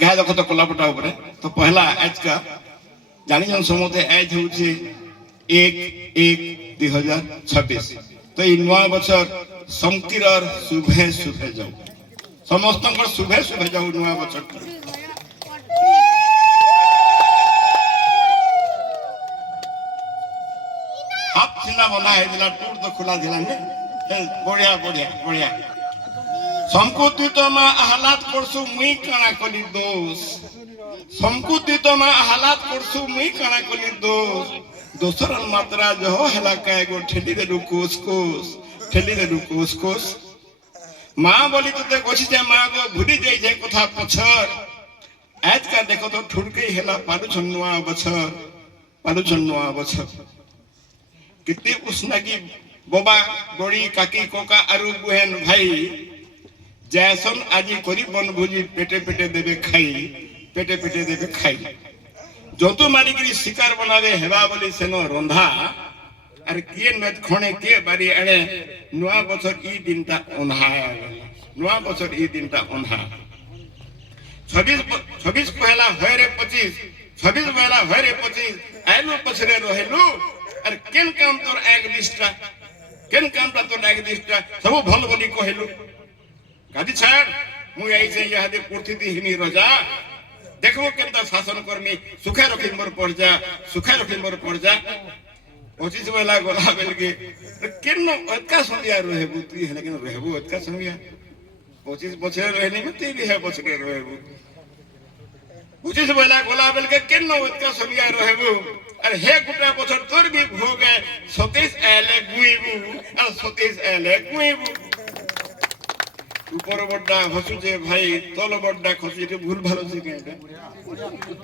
गाय देखो तो कलापटा उपरे तो पहला आज का जानी जन समते आज होउछि 1/1/2026 तो ई नवा बछर संकीर और शुभे शुभे जाऊ समस्त शुभे शुभे जाऊ नवा बछर हाथ सिना बना है दिला टूर तो खुला दिला ने बढ़िया बढ़िया बढ़िया संकुचित मा आह्लाद करसु मुई काना कली दोष संकुचित मा आह्लाद करसु मुई काना कली दोष दोसर मात्रा जो हला काय गो ठेली रे रुकोस कोस ठेली रे रुकोस कोस मां बोली तो गोछि जे मां गो भूली जाई जे कथा पछर आज का देखो तो ठुरके हेला पाडु छन्नुआ बछर कितने उसना की बोबा बड़ी काकी कोका अरु बुहेन भाई जैसन आजी करी बन भोजी पेटे पेटे देवे खाई जतु मारी करी शिकार बनावे हेबा बोली सेनो रंधा अरे किए नत खणे के बारी अणे नुआ बछर ई दिनटा ओन्हा नुआ बछर ई दिनटा ओन्हा 26 पहला होरे 25 26 पहला होरे 25 आइलो पछरे रहेलु अरे केन काम तोर एक दिष्टा केन काम तोर एक दिष्टा सब भल बोली कहलु गादी छाड़ मु आई से यहादे पूर्ति हिनी रजा देखबो केनता शासन कर्मी सुखे रखी मोर पड़ जा सुखे रखी मोर पड़ जा 25 बेला गोला बेल के केन अतका संदिया रहबु तू है लेकिन रहबु अतका संदिया 25 बछरे रहनी में ते भी है बछरे रहबु 25 बेला गोला बेल के केन अतका संदिया रहबु अरे हे गुटा बछर तोर भी भोगे 27 एले गुइबु और 27 एले गुइबु ऊपर बड्डा हसुचे भाई तल बड्डा खसुचे भूल भालो से के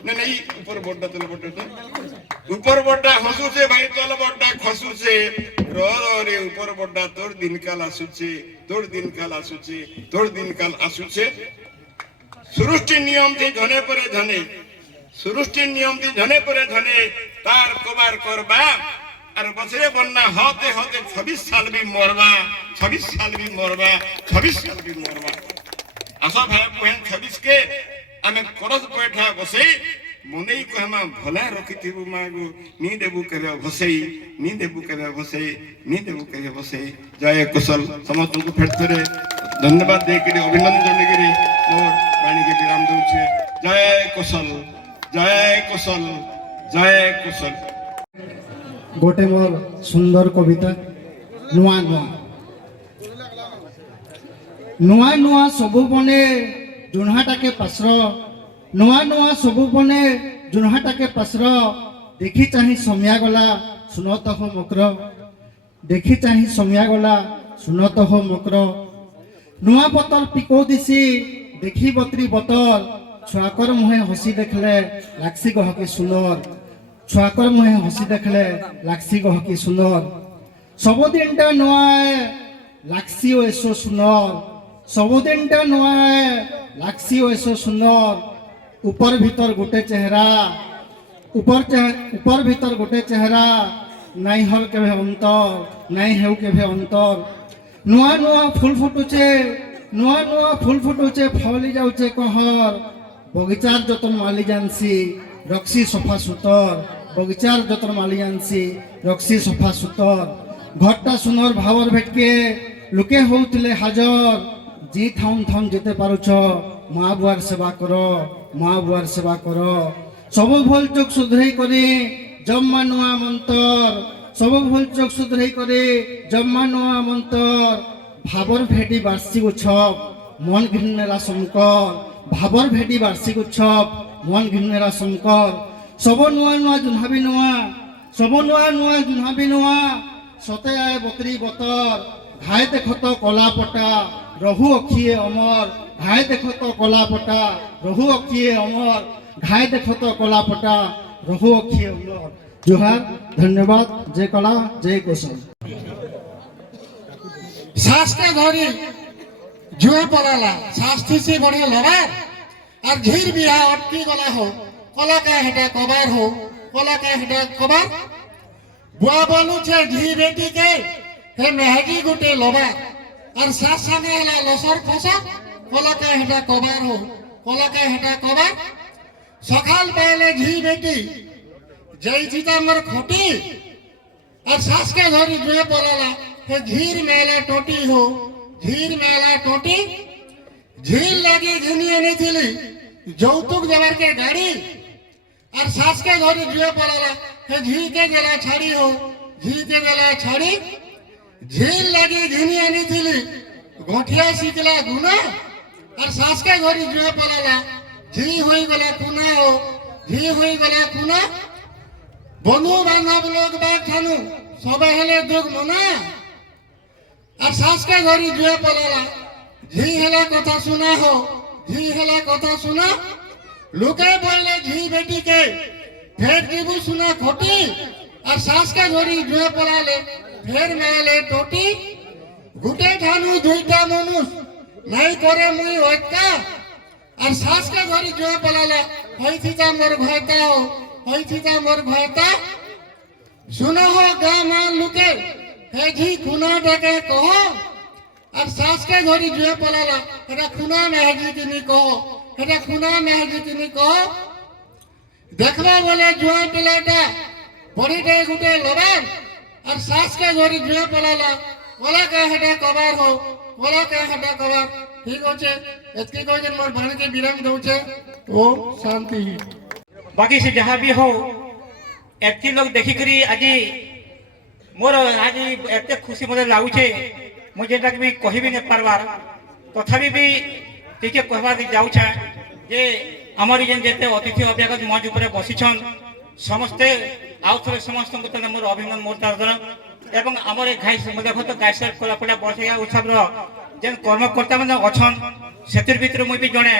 नहीं ऊपर बड्डा तल बड्डा ऊपर बड्डा हसुचे भाई तल बड्डा खसुचे रे ऊपर बड्डा तोर दिन काल आसुचे तोर दिन काल आसुचे सृष्टि नियम थी धने परे धने सृष्टि नियम थी धने परे धने तार कबार करबा अरे बछरे बनना होते होते 26 साल भी मरवा 26 साल भी मरवा आशा भाई बहन 26 के आमे करस बैठा बसई मनेई को हम भला रखिथिबु मागु नी देबु करे भसई नी देबु करे भसई जय कुशल समस्त को फेर करे धन्यवाद दे के अभिनंदन करे मोर वाणी के विराम दउ छे जय कुशल जय कुशल जय कुशल गोटे मोर सुंदर कविता नुआ नुआ सबु बने जुन्हाटा के पासर नुआ सबु बने जुन्हाटा के पासर देखी चाही समिया गला सुनत हो मकर देखी चाही समिया गला सुनत हो मकर नुआ बोतल पिको दिसी देखी बत्री बोतल छुआकर मुहे हसी देखले लाक्सी गहके सुनर छुआकर मुहे हसी देखले लाक्सी गहके सुनर सबुदिनटा नुआए लाक्सी ओसो सुनर सबुदिनटा नुआए लाक्सी ओसो सुनर ऊपर भीतर गोटे चेहरा ऊपर भीतर गोटे चेहरा नाई हल केभे अंतर नाई हेउ केभे अंतर नुआ फूल फुटुचे फली जाउचे कहर बगीचार जतन माली जानसी रक्सी सफा सुतर बगीचार जतन माली जानसी रक्सी सफा सुतर घरटा सुनर भावर भेटके लुके होउतले हाजर जी थाउन जेते पारुछ माँ बुआर सेवा कर सब भूल चोक सुधरई करे जम्मा नुआ मंतर सब भूल चोक सुधरई करे जम्मा नुआ मंतर भावर भेटी वार्षिक उत्सव मन घिन्नेरा शंकर भावर भेटी वार्षिक उत्सव मन घिन्नेरा शंकर सब नुआ जुन्हाबी नुआ सते आए बतरी बतर घाय देख तो कला पटा रहु अखिए अमर घाय देख तो कला पटा रहु अखिए अमर घाय देख तो कला पटा रहु अखिए अमर जोहार धन्यवाद जय कला जय कौशल शास्त्र धरी जुए पलाला शास्त्री से बढ़िया लड़ा और झीर बिहा अटकी गला हो कला का हेटा कबार हो कला का हेटा कबार बुआ बोलू छे झी बेटी के हे मेहजी गुटे लबा और सास संगे हला लसर फसा कला का हेटा कबार हो কলাকে হেটা কবার সকাল পাইলে ঝি বেটি যাইছি আমার খটি আর শ্বাসকে ধরি জুয়ে পড়ালা হে ঝির মেলা টোটি হো ঝির মেলা টোটি ঝিল লাগি ঘিনি এনেছিলি যৌতুক দেবারকে গাড়ি আর শ্বাসকে ধরি জুয়ে পড়ালা হে ঝিকে গেলা ছাড়ি হো ঝিকে গেলা ছাড়ি ঝিল লাগি ঘিনি এনেছিলি গঠিয়া শিখলা গুনা আর শ্বাসকে ধরি জুয়ে পড়ালা ঝি হয়ে গেলা কুনা হো ঝি হয়ে গেলা কুনা বন্ধু বান্ধব লোক বাগ ঠানু সবাই হেলে দুঃখ মনা আর শ্বাসকে ধরি জুয়ে পড়ালা ঝি হেলা কথা শোনা হো ঝি হেলা কথা শোনা লোকে বললে ঝি বেটিকে ফের দিব শোনা খটি আর শ্বাসকে ধরি জুয়ে পড়ালে ফের মেলে টোটি গুটে ঠানু দুইটা মানুষ নাই করে মুই ঐক্যা আর শ্বাসকে ধরি জুয়ে পড়ালে হইছিতা মোর ভয়তা হো হইছিতা মোর ভয়তা শুনো হো গাঁ মান লোকে হে ঝি খুনা ডাকে কহ আর শ্বাসকে ধরি জুয়ে পড়ালা এটা খুনা মেহজি তিনি কহ এটা খুনা মেহজি তিনি কহ দেখবা বলে জুয়া পিলাটা বড়িটা গুটে লবান আর শ্বাসকে ধরি জুয়ে পড়ালা কলাকে হেটা কবার হো কলাকে হেটা কবার ঠিক আছে এতকে কইছেন মোর বাণীকে বিরাম দউছে ও শান্তি बाकी से जहाँ भी हो एति लोग देखिकरी आज मोर आज एत खुशी मत लगुचे मुझे भी कह भी नहीं पार्बार तथापि भी टिके कहबार जाऊे जे आमर जेन जेते अतिथि अभ्यागत मंच उपर बसीछन समस्ते आउ थे समस्त मोर अभिनंदन मोर तरफ एवं आमर देखो तो गाइसर कलापड़ा बसैया उत्सव जेन कर्मकर्ता मैंने अच्छन से भितर मुझे भी जड़े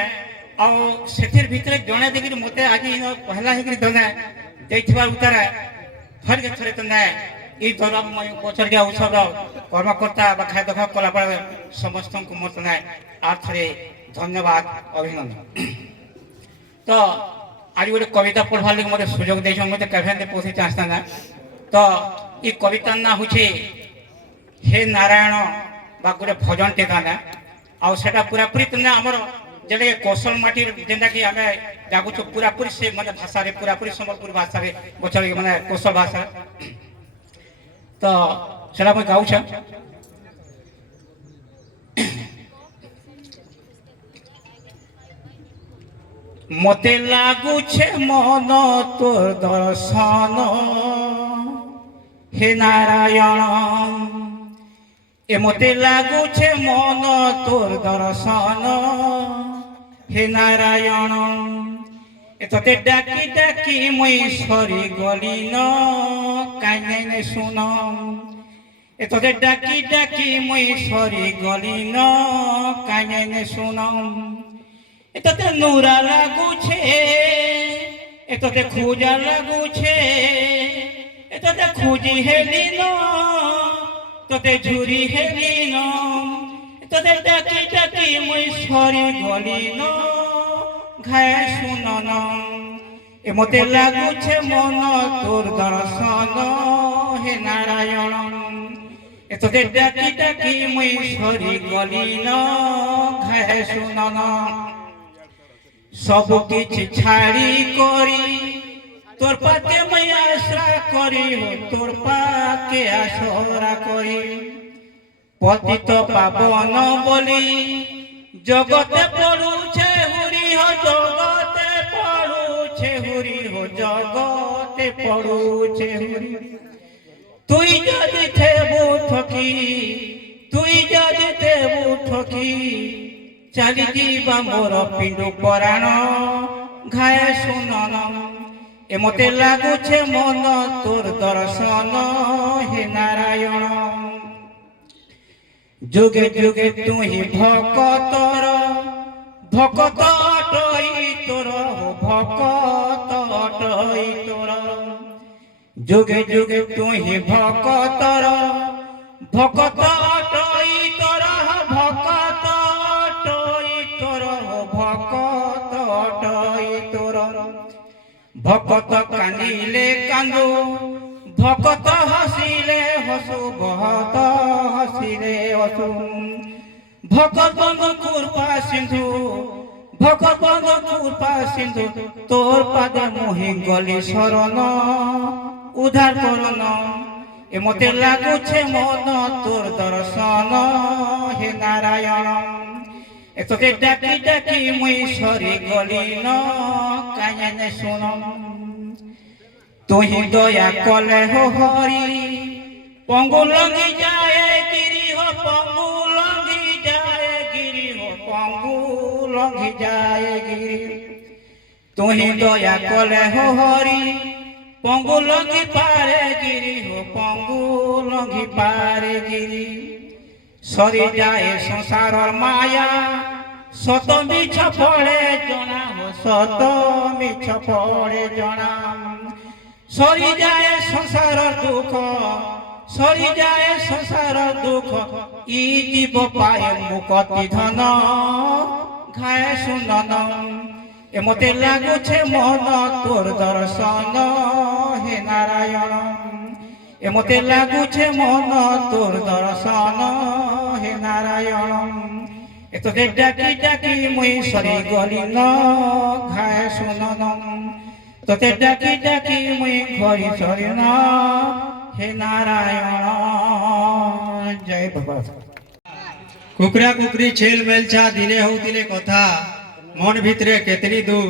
आथिर भितर जड़े देखिए मत आज पहला होने देखार उतारे थर के थरे तने ये दौरान बचरिया उत्सव कर्मकर्ता खाद्य खाप कलापड़ा समस्त को मोर तने आर थे धन्यवाद अभिनंदन। तो आज गोटे कविता पढ़वार लगे मत सुजोग दे मत कैफे पहुँचे आसता तो ये कविता ना हूँ हे नारायण बा गोटे भजन टे गाना आटा पूरा पूरी तुमने आमर जेटा कौशल माटी जेनटा कि आम जागुच पूरा पूरी से माने भाषा रे पूरा पूरी संबलपुर भाषा रे बचल माने कौशल भाषा तो सेटा मैं गाऊछ मते लागुछे मन तोर दर्शन हे नारायण ए मते लागुछे मन तोर दर्शन हे नारायण एतते डाकी डाकी मुई सरी गली न काने सुन एतते डाकी डाकी मुई सरी गली न काने सुन एतते नूरा लागुछे एतते खूजा लागुछे एतते खूजी हेली न तते झुरी हेली न तते डाकी डाकी मुई सरी गली न घाय सुनन ए मते लागुछे मन तोर दर्शन हे नारायण ए तते डाकी डाकी मुई सरी गली न घाय सुनन सब किछि छाड़ी करी तोर पाके मैं आशा करी हो तोर पाके आशरा करी पतित पावन बोली जगते पड़ुछे हुरी हो जगते पड़ुछे हुरी हो जगते पड़ुछे हुरी तुई जदि थेबु ठकी तुई जदि थेबु ठकी चली जीवा मोर पिंडु पराण घाय सुनन ए मते लागुछे मन तोर दर्शन हे नारायण जुगे जुगे तू ही भकतर भकत अटई तोर भकत अटई तोर जुगे जुगे तू ही भकतर भकत अटई तोर भकत अटई तोर भकत अटई तोर भकत कांदिले कांदो भकत हसिले हसु बहुत हसिले हसु भकत कृपा सिंधु ভগবত কৃপা সিন্ধু তোর পাদে মোহি গলি শরণ উদ্ধার করণ এ মতে লাগুছে মন তোর দর্শন হে নারায়ণ এ তোকে ডাকি ডাকি মুই সরি গলি ন কানে শুন তুই দয়া কলে হো হরি পঙ্গু লঙ্ঘি যায় গিরি হো পঙ্গু লঙ্ঘি যায় গিরি হো পঙ্গু লঙ্ঘি যায় গিরি তুই দয়া কলে হো হরি পঙ্গু লঙ্ঘি পারে গিরি হো পঙ্গু লঙ্ঘি পারে গিরি সরি যায় সংসারর মায়া সত মিছ পড়ে জনা হো সত মিছ পড়ে জনা সরি যায় সংসারর দুঃখ সরি যায় সংসারর দুঃখ ই জীব পায় মুকতি ধন ঘায় সুনন এ মতে লাগুছে মন তোর দর্শন হে নারায়ণ এ মতে লাগুছে মন তোর দর্শন হে নারায়ণ এ তোকে ডাকি ডাকি মুই সরি গলি ন ঘায় সুনন তোকে ডাকি ডাকি মুই ঘরি সরি ন হে নারায়ণ জয় বাবা কুকুরা কুকুরি ছেল মেলছা দিনে হউতিলে কথা মন ভিতরে কেতনি দুঃখ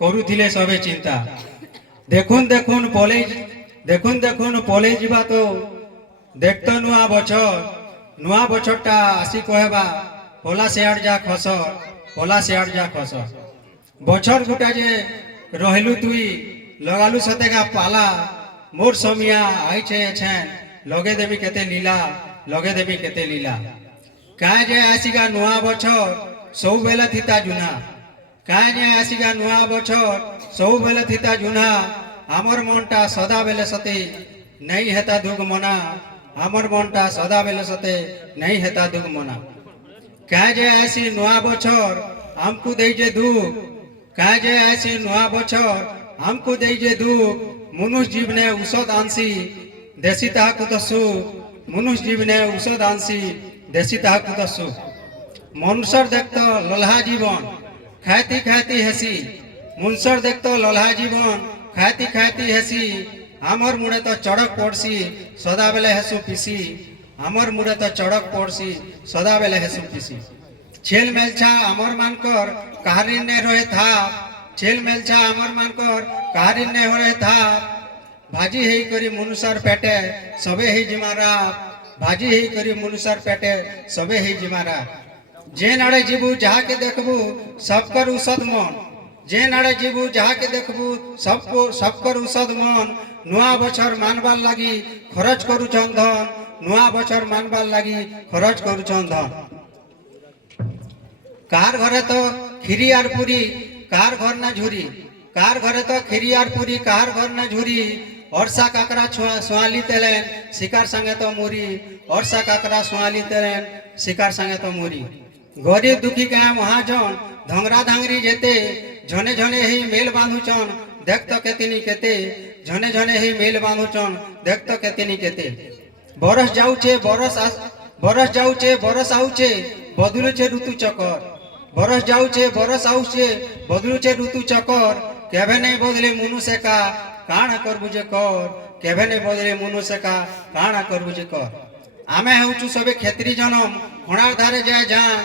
করুথিলে সবে চিন্তা দেখুন দেখুন পলে যা তো দেখত নূয়া বছরটা আসি কহবা পলা সেআড় যা খস বছর গোটা যে রহিলু তুই লগালু সতেগা পালা মোর সমিয়া আইছে এছেন লগে দেবী কেতে লীলা কায় যে আসিগা নূয়া বছর সৌবেলা থিতা জুনা কায় যে আসিগা নূয়া বছর সৌবেলা থিতা জুনা আমার মনটা সদা বেলে সতে নাই হেতা দুঃখ মনা আমার মনটা সদা বেলে সতে নাই হেতা দুঃখ মনা কায় যে আসি নূয়া বছর আমকু দেই যে দুঃখ কায় যে আসি নূয়া বছর আমকু দেই যে দুঃখ মনুষ্য জীবনে ঔষধ আনসি দেশি তাহাকু তো সুখ মনুষ্য জীবনে ঔষধ আনসি দেশি তাহাকু তো সুখ মনুষ্যর দেখত ললহা জীবন খাইতি হেসি মনুষ্যর দেখত ললহা জীবন খাইতি হেসি আমার মুড়ে তো চড়ক পড়ছি সদাবেলে হেসু পিসি আমার মুড়ে তো চড়ক পড়ছি সদাবেলে হেসু পিসি ছেল মেলছা আমার মানকর কাহারি নে রয়ে থাপ ছেল মেলছা আমার মানকর কাহারি নে রয়ে থাপ ভাজি হেই করি মনুষ্যর পেটে সবে হেই জিমারা ভাজি হেই করি মনুষ্যর পেটে সবে হেই জিমারা যে নাড়ে জীবু যাহাকে দেখবু সবকর ঔষধ মন যে নাড়ে জীবু যাহাকে দেখবু সবকর ঔষধ মন নূয়া বছর মানবার লাগি খরচ করুছন ধন নূয়া বছর মানবার লাগি খরচ করুছন ধন কার ঘরে তো খিরি আর পুরি কার ঘর না ঝুরি কার ঘরে তো খিরি আর পুরি কার ঘর না ঝুরি অর্ষা কাকড়া সোয়ালি তেলেন শিকার সঙ্গে তো মুড়ি অর্ষা কাকড়া সোয়ালি তেলেন শিকার সঙ্গে তো মুড়ি গরিব দুঃখী কে মহাজন ধংরা ধাংরি যেতে ঝনে ঝনে হি মেল বাঁধুচন দেখত কেতিনি কেতে ঝনে ঝনে হি মেল বাঁধুচন দেখত কেতিনি কেতে বরস যাউছে বরস আউছে বদলুছে ঋতু চকর বরস যাউছে বরস আউছে বদলুছে ঋতু চকর কেবে নেই বদলে মনুষ্য কা কাণ করবু যে কর কেবে নেই বদলে মনুষ্য কা কাণ করবু যে কর আমি হেউছু সবে ক্ষেত্রী জনম হণার ধারে যায় যান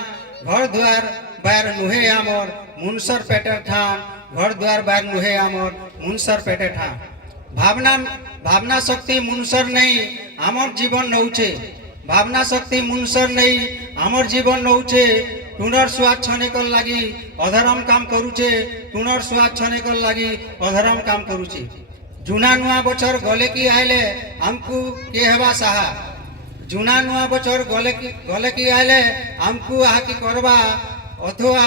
ঘর দুয়ার বাইর নুহে আমর মুনসর পেটের ঠান ঘর দুয়ার বাইর নুহে আমর মুনসর পেটে ঠান ভাবনা শক্তি মুনসর নেই আমার জীবন নৌছে ভাবনা শক্তি মুনসর নেই আমার জীবন নৌছে টুনর সুয়াদ ছনেকর লাগি অধরম কাম করুছে টুনর সুয়াদ ছনেকর লাগি অধরম কাম করুছে জুনা নুয়া বছর গলে কি আইলে আমকু কে হেবা সাহা জুনা নুয়া বছর গলে কি আইলে আমকু আহাকি করবা অথবা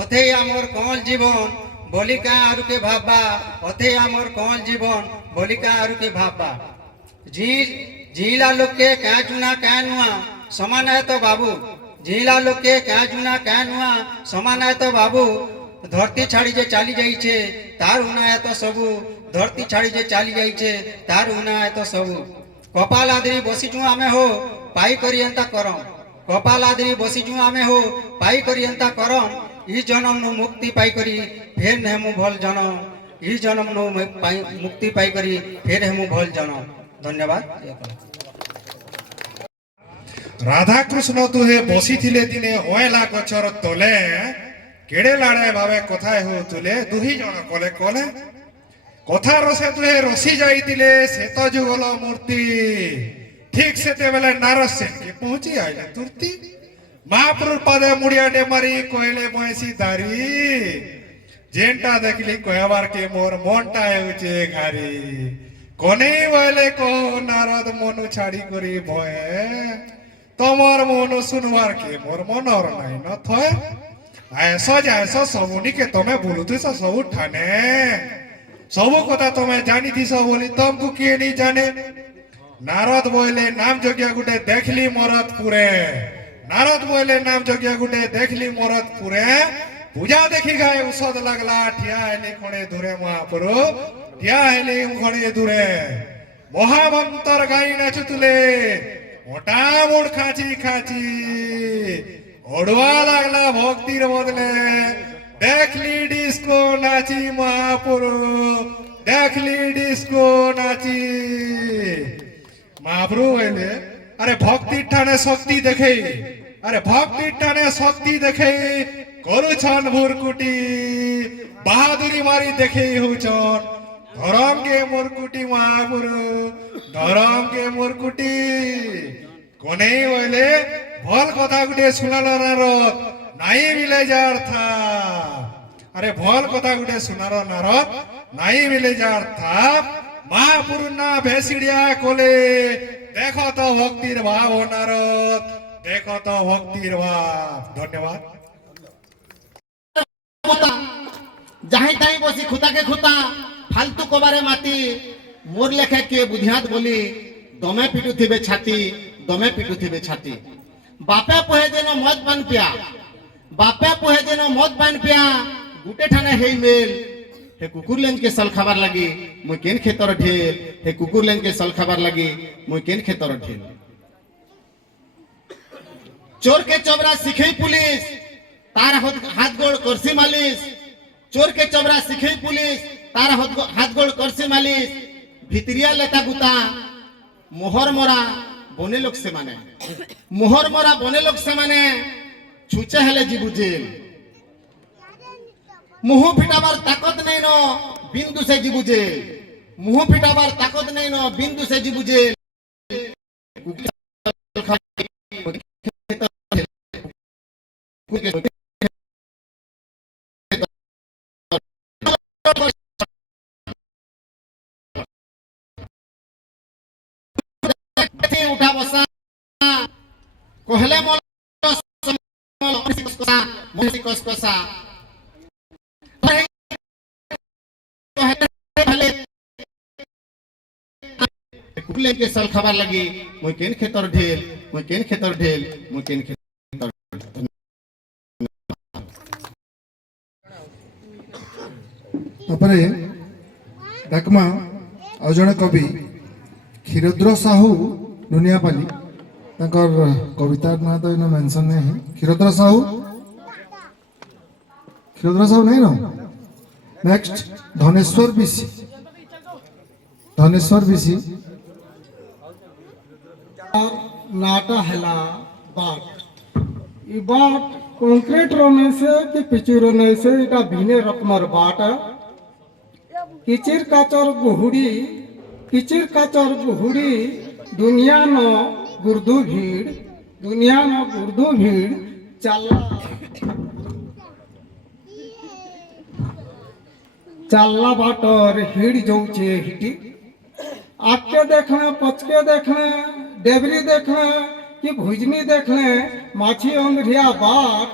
অথেই আমার কমল জীবন বলিকা আরুকে ভাববা অথেই আমার কমল জীবন বলিকা আরুকে ভাববা জিলা লোককে ক্যা জুনা ক্যা নুয়া সমান है तो बाबू জিলা লোককে ক্যা জুনা ক্যা নুয়া সমান है तो बाबू ধরতি ছাড়ি যে চালি যাইছে তার উনা এত সবু ধরতি ছাড়ি যে চালি যাইছে তার উনা এত সবু কপাল আদরি বসিছু আমি হো পাই করি এন্তা করম কপাল আদরি বসিছু আমি হো পাই করি এন্তা করম ଇ ଜନମ ନୁ ମୁକ୍ତି ପାଇକରି ଫେର୍ ନେମୁ ଭଲ୍ ଜନମ ଇ ଜନମ ନୁ ମୁକ୍ତି ପାଇକରି ଫେର୍ ହେମୁ ଭଲ୍ ଜନମ। ଧନ୍ୟବାଦ। রাধাকৃষ্ণ তুহে বসিছিলে দিনে অয়লা গছর তলে কেড়ে লাড়ে ভাবে কথায় হউতুলে দুহি জন কলে কলে কথা রসে তুহে রসি যাইতিলে শ্বেত যুগল মূর্তি ঠিক সেতেবেলে নারদ সেনকে পৌঁছি আইলে তুর্তি মহাপ্রভুর পাদে মুড়িয়া ডেমারি কহিলে বয়সী দারি যেনটা দেখলি কহবার কে মোর মনটা হেউছে ঘারি কনে বলে কহ নারদ মনু ছাড়ি করি ভয়ে তোমার মন শুনবার কে মোর মনর নাই ন থয় আয়স যায়স সবুনিকে তুমি বলুথিস সবু ঠানে সবু কথা তুমি জানিথিস বলি তমকু কিয়ে নি জানে নারদ বইলে নাম যজ্ঞ গুটে দেখলি মরদপুরে নারদ বইলে নাম যজ্ঞ গুটে দেখলি মরদপুরে পূজা দেখি গায়ে ঔষধ লাগলা ঠিয়া হেলি খড়ে দূরে মহাপুরু ঠিয়া হেলি খড়ে দূরে মহামন্তর গাই নাচুতুলে মোটা মোট খাঁচি খাঁচি ওড়ুয়া লাগলা ভক্তির বদলে দেখলি ডিস্কো নাচি মহাপুরু দেখলি ডিস্কো নাচি মহাপ্রভু হইলে আরে ভক্তির টানে শক্তি দেখে আরে ভক্তির টানে শক্তি দেখে করুছন ভুরকুটি বাহাদুরি মারি দেখে হউছন ধরম কে মুরকুটি মহাপুরু ধরম কে মুরকুটি কোনে হইলে ভল কথা গুটে শুনাল নারদ নাই মিলে যার থা আরে ভল কথা গুটে শুনার নারদ নাই মিলে যার থা মহাপুরু না ভেসিড়িয়া কোলে দেখো তো ভক্তির ভাব নারদ দেখো তো ভক্তির ভাব। ধন্যবাদ। যাহাই তাই বসি খুতাকে খুতা ফালতু কবারে মাতি মোর লেখে কে বুঝিয়াত বলি দমে পিটুথিবে ছাতি দমে পিটুথিবে ছাতি বাপে পোহে যেন মদ পান পিয়া বাপে পোহে যেন মদ পান পিয়া গুটে ঠানে হেই মেল হে কুকুর লেন के सल খাবার লাগি মুই কেন খেতর ঢেল হে কুকুর লেন के सल খাবার লাগি মুই কেন খেতর ঢেল চোর কে চবরা শিখেই পুলিশ তার হাত গোড় করছি মালিশ চোর কে চবরা শিখেই পুলিশ তার হাত গোড় করছি মালিশ ভিতরিয়া লেতা গুতা মোহর মরা বনে লোক সে মানে মোহর মরা বনে লোক সে মানে ছুচে হেলে জিবু জেল মুহ ফিটাবার তাকত নাই ন বিন্দু সে জিবু জেল মুহ ফিটাবার তাকত নাই ন বিন্দু সে জিবু জেল উঠা বসা কহলে মল মনসি কসকসা কুকুলে के सल খাবার লাগি মই কেন খেতর ঢেল মই কেন খেতর ঢেল মই কেন খেতর তারপরে ডাকমা ଆଉ ଜଣେ କବି କ୍ଷୀରୋଦ୍ର ସାହୁ ଦୁନିଆପାଲି ତାଙ୍କର କବିତାର ନାଁ ତ ଏଇନା ମେନସନ୍ ନାହିଁ କ୍ଷୀରୋଦ୍ର ସାହୁ ନାହିଁ ନା ନେକ୍ସଟ ଧନେଶ୍ୱର ବିଶି नाटा हेला बाट ई बाट कंक्रीट रोने से कि पिचू रोने से इटा भिने रकमर बाट किचिर काचर गुहुड़ी दुनिया न गुर्दू भीड़ चाल्ला बाटर हिड़ जाऊचे हिटी आके देखने पचके देखने डेबरी देखने कि भुजनी देखने माछी अंगरिया बाट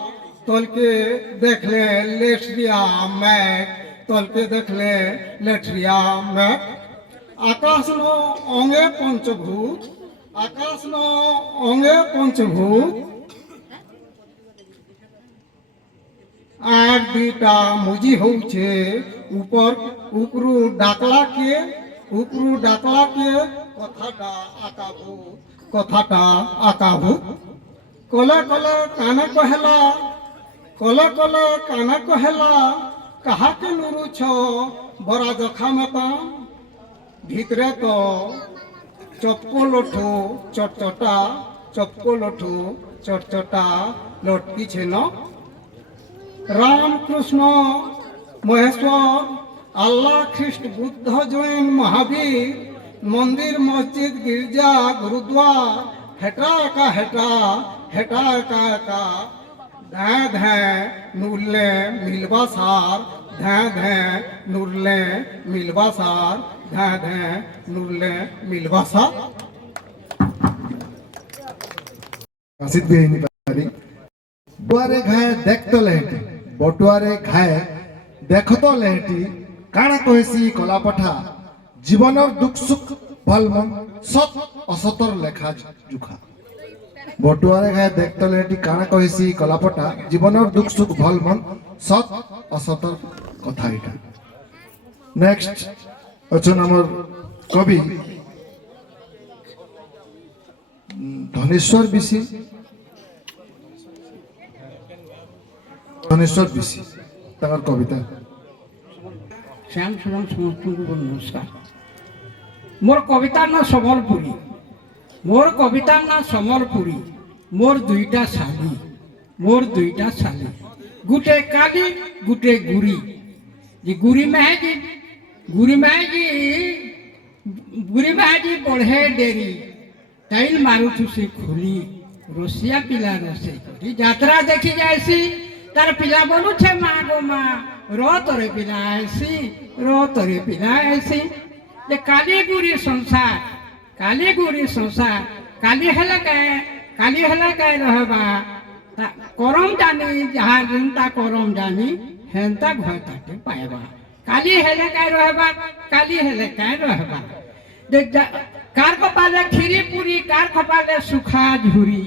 तोल के देखले लेटरिया मैक तोल के देखले लेटरिया मैक आकाश नो अंगे पंचभूत आग दुटा मुजी होउछे ऊपर उपरू डाकला के কথাটা আকাভূত কলে কলে কানে কহেলা কলে কলে কানা কহেলা কাহাকে নুরুছ বরা জখা মতা ভিতরে তো চপকল ওঠো চটচটা চপকল ওঠো চটচটা লটকিছে ন রাম কৃষ্ণ মহেশ্বর আল্লাহ খ্রিস্ট বুদ্ধ জৈন মহাবীর মন্দির মসজিদ গির্জা গুরুদ্বার হেটা একা হেটা একা ধ্যাঁ ধ্যাঁ নুরলে মিলবা সার ধ্যাঁ ধ্যাঁ নুরলে মিলবা সার ধ্যাঁ ধ্যাঁ নুরলে মিলবা সার কাশিত भी नहीं पारी बटुआरे घाए देख तो लेहटी बटुआरे घाए देख तो लेहटी काना कहसी कलापठा जीवनर दुख सुख भल मन सत असतर लेखा जुखा बटुआरे घाए देख तो लेहटी काना कहसी कलापठा जीवनर दुख सुख भल मन सत असतर कथा एटा नेक्स्ट अच्छा नंबर कवि धनेश्वर बिसी धनेश्वर बिसी तार कविता শ্যাম সুরম সমস্ত নমস্কার মোর কবিতার না সম্বলপুরী মোর কবিতার না সম্বলপুরী মোর দুইটা শালী গুটে কালি গুটে গুড়ি যে গুড়ি মেহেজি বঢ়ে ডেরি টাইল মারুছু সে খুলি রসিয়া পিলা রসে করি যাত্রা দেখি যাইছি তার পিলা বলুছে মা গো মা র তরে পিলা আইসি যে কালি গুড়ি সংসার কালি হেলে কায় রহবা করম জানি যাহা যেনতা করম জানি হেনতা ঘয় তাতে পাইবা কালি হেলে কায় রহবা কার কপালে খিরি পুরি কার কপালে সুখা ঝুরি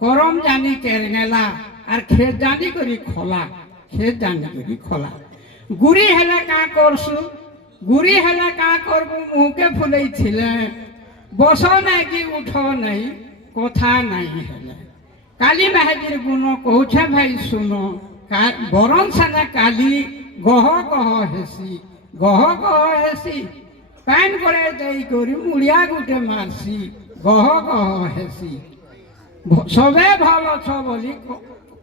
করম জানি কেরঙেলা আর খেত জানি করি খোলা গুড়ি হেলে কা করবু মুহকে ফুলেইছিলে বস নাই কি উঠ নাই কথা নাই হেলে কালি মেহেজির গুণ কହୁছে ভাই শুন বরণ সানে কালি গহ হেসি প্যান করে দেই করি মুড়িয়া গুটে মারছি গহ হেসি সবে ভাল অছ বলি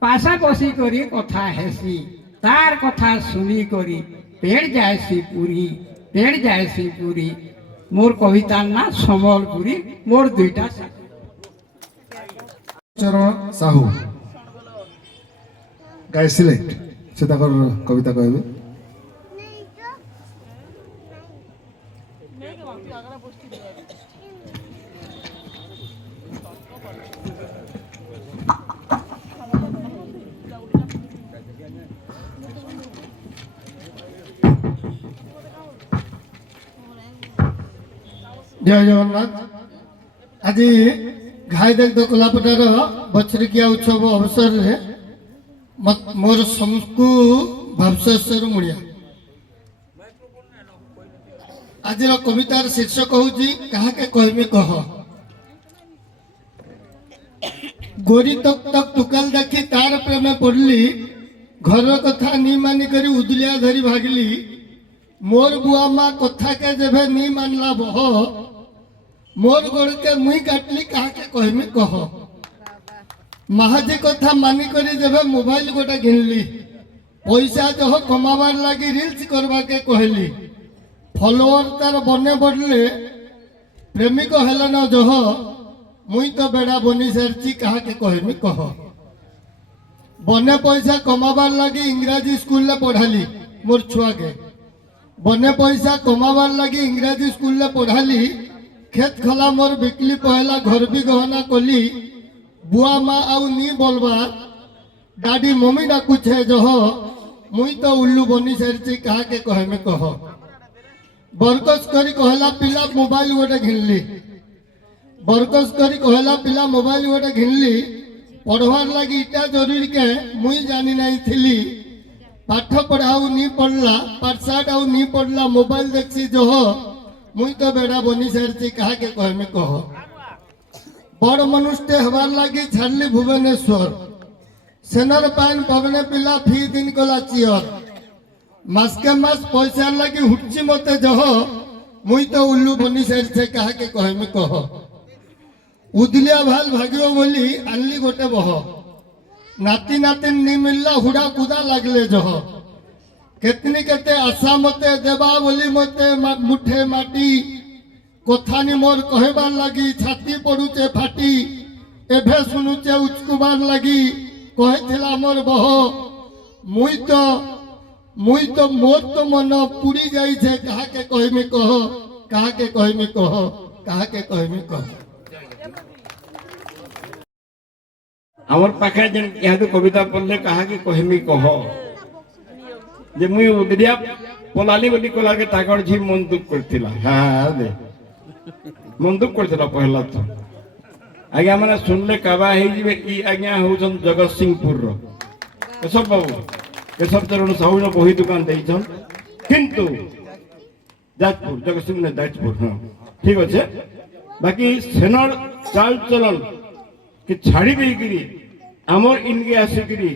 পাশা বসি করি কথা হেসি তার কথা শুনি করি পেড় যাইছি পুরী মোর কবিতার না সম্বলপুরী মোর দুইটা চরণ সাহু গাই সিলেক্ট সে তাকর কবিতা কইবে জয় জগন্নাথ আজি ঘাই দেখ কলাপটার বছরিকিয়া উৎসব অবসরে মোর সমকু ভাবশেশ্বর মুড়িয়া আজির কবিতার শীর্ষক হচ্ছে কাহাকে কহিমি কহ গোরি তক তক টুকাল দেখি তার প্রেমে পড়লি ঘর কথা নি মানি করি উদলিয়া ধরি ভাগলি মোর বুয়া মা কথাকে যেবে নি মানলা বহ মোর গোড়কে মুই কাটলি কাহাকে কহিমি কহ মাহাজি কথা মানি করি যেবে মোবাইল গোটা ঘিনলি পয়সা যহ কমাবার লাগি রিলস করবাকে কহিলি ফলোয়ার তার বনে বড়লে প্রেমিক হেলা ন যহ মুই তো বেড়া বনি সারছি কাহাকে কহিমি কহ বনে পয়সা কমাবার লাগি ইংরাজী স্কুলে পড়ালি মোর ছুয়াকে বনে পয়সা কমাবার লাগি ইংরাজী স্কুলে পড়ালি খেত খলা মোর বিকলি পহেলা ঘর বি গহনা কলি বুয়া মা আউ নি বলবা ডাডি মমি ডাকুছে জহ মুই তো উল্লু বনি সারছি কাহাকে কহিমি কহ বরকস করি কহলা পিলা মোবাইল গোটে ঘিনলি বরকস করি কহলা পিলা মোবাইল গোটে ঘিনলি পড়বার লাগি ইটা জরুরি কে মুই জানি নাই থিলি পাঠ পড়াও নি পড়লা পাঠশাট আউ নি পড়লা মোবাইল দেখছি জহ মুই তো বেড়া বনি সারছি কাহাকে কহিমি কহ বড় মানুষটে হবার লাগি ছাড়লি ভুবনেশ্বর सेनर पान पवने पिला फी दिन कला चियर मासके मास पैसा लगी हुच्ची मते जह मुई तो उल्लू बनी सेर से कहा के कहमी कह उदलिया भाल भाग्यो बोली आनली गोटे बह नाती नातिन नी मिलला हुड़ा कुदा लगले जह केतनी केते आशा मते देबा बोली मते मुठे माटी कथानी मोर कहबार लगी छाती पड़ुचे फाटी एभे सुनुचे उचकुबार लगी कहेथिला मोर बह मुई तो मोर तो मन पुरी जाई छे कहा के कहमी कह कहा के कहमी कह कहा के कहमी कह আমার পাখে যেন ইহাদু কবিতা পড়লে কাহাকে কহিমি কহ যে মুই উদরিয়া পলালি বলি কলাকে তাকর ঝি মন্দুক করছিলা হ্যাঁ দে মন্দুক করছিলা পহলা তো আজ্ঞা মানে শুনলে কাবা হয়ে যাবে ই আজ্ঞা হউছন জগৎসিংহপুর কেশব বাবু কেশব চরণ সাহুর বহি দোকান দেইছন কিন্তু যাজপুর জগৎসিংহ না যাজপুর হ্যাঁ ঠিক আছে বাকি সেনর চাল চলন कि छाड़ी देकरी आमर इनके आसिकरी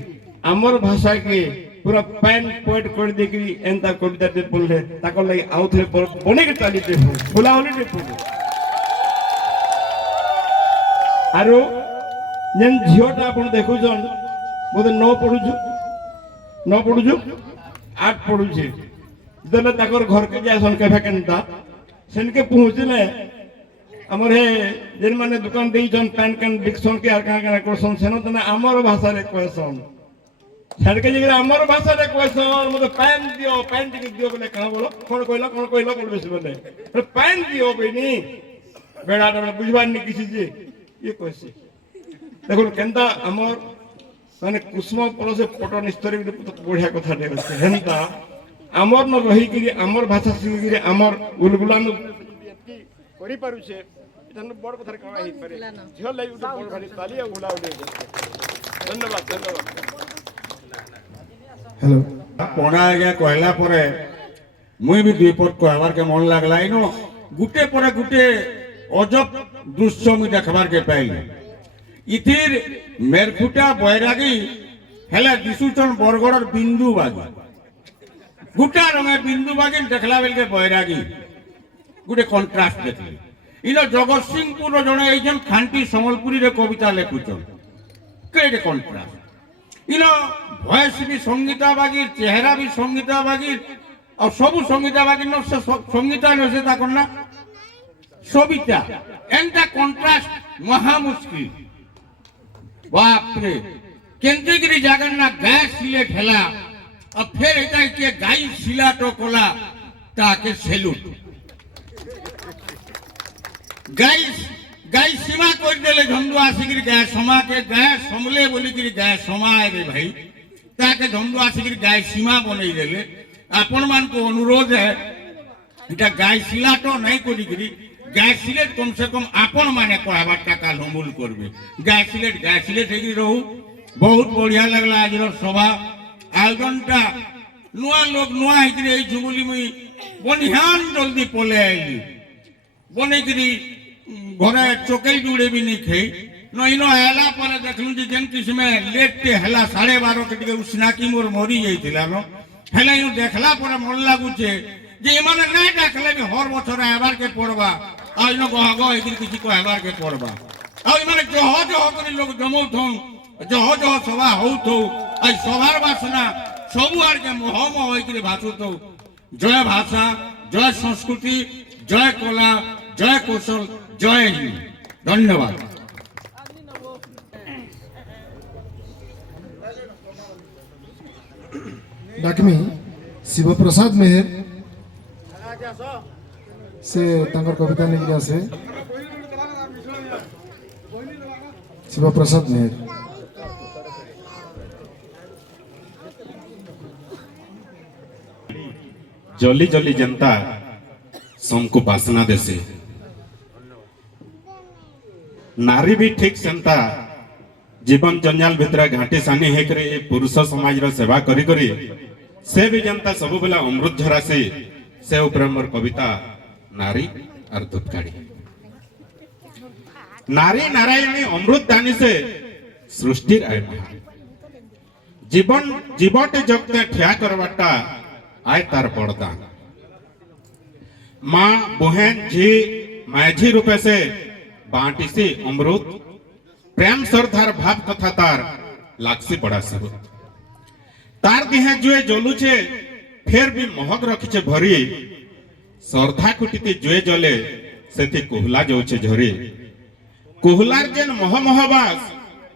आमर भाषा के पूरा पैन पोएट कर देकरी एंता कविता दे बोलले ताको लागि आउथले बने के चाली दे बोला होली दे आरो जेन झियोटा आपण देखुजन बोले न पढुछु 8 पढुछे जले ताकर घर के जासन के फेकेनता सेनके पहुंचले हमर हे जेन माने दुकान देई जन पैन कैन डिक्शन के आर का करसन सेनो तने हमर भाषा रे क्वेश्चन छड़के जे हमर भाषा रे क्वेश्चन मते पैन दियो बोले कहां बोलो कोन कोइला बोल बेस बोले पैन दियो बेनी बेड़ा डबल बुझबान नि किसी जे ये कहसी देखो केनता हमर माने कुसुम परोसे पटन स्तरी बढ़िया कथा दे আছে হেনতা हमर न रही कि हमर भाषा सिंगी हमर उलगुलान करि पारुछे इतन बड़ कथा कहा हि पारे झल लाई उठ बड़ भारी तालिया उला उडे धन्यवाद हेलो पढ़ा आज्ञा कहला परे मुई भी दुई पट कहबार के मन लागला इनो गुटे परे गुटे अजब दृश्य मुई देखबार के पाइली इथिर मेरखुटा बैरागी हेला दिसुचन बरगड़र बिंदु बागी गुटा रंगे बिंदु बागी देखला बेल के बैरागी गुटे कंट्रास्ट देखली इनो जगतसिंहपुर जने एजन खांटी समलपुरी रे कविता लेखुचन केडे कंट्रास्ट इनो भॉइस भी संगीता बागी चेहरा भी संगीता बागी और सबु संगीता बागी न संगीता न से ताकना सबिता एंटा कंट्रास्ट महा मुश्किल बाप रे केंद्रगिरी जागरना गाय सिले ठेला और फिर एटा के गाय सिला तो कोला ताके सेलुट गाय सीमा कर देले झंडू आसिक गाय समा के गाय समले बोली कि गाय समाए रे भाई ताके झंडू आसिक गाय सीमा बनई देले आपण मान को अनुरोध है इटा गाय सिला तो नहीं करी करी गाय सिलेट कम से कम आपण माने कहबार टाका लमूल करबे गाय सिलेट हेगी रहू बहुत बढ़िया लगला आज सभा आयोजनटा नुआ लोग नुआ हेकरी ए जुबुली मुई बनिहान जल्दी पले आइली बने करी घरे चोकई जुड़े भी नहीं खाई न इनो हेला पर देखलु जे जेन किसमे लेट के हेला 12:30 के टिके उसनाकी मोर मरी जाइतिला न हेला इनो देखला पर मन लागु छे जे एमाने नहीं देखले भी हर बछर आबार के पड़बा आ इनो गह एतिर किछि को आबार के पड़बा आ इमाने जह करी लोग जमौ थन जह सभा होउ थौ आ सभार वासना सबु आर के मोह होई के भासु थौ जय भाषा जय संस्कृति जय कला जय कौशल जय हिंद धन्यवाद डाकमी शिवप्रसाद मेहर से तांकर कविता लिखि आसे शिवप्रसाद मेहर जली जली जनता समको बासना देसे नारी भी ठीक सेंता जीवन जंजाल भितर घाटी सानी हेकरे पुरुष समाज रो सेवा करी करी से भी जनता सब बेला अमृत झरा से ऊपर मोर कविता नारी और धूपकाड़ी नारी नारायणी अमृत दानी से सृष्टि आय जीवटे जगते ठिया करवाटा आय तार बड़दान माँ बुहेन झी माझी रूपे से बांटी सी अमृत प्रेम श्रद्धार भाव कथा तार लागसी बड़ा सबूत तार दिहे जुए जलुचे फिर भी महक रखिचे भरी श्रद्धा कुटिति जुए जले सेति कुहला जाउछे झरी कुहलार जेन मोह मोहबास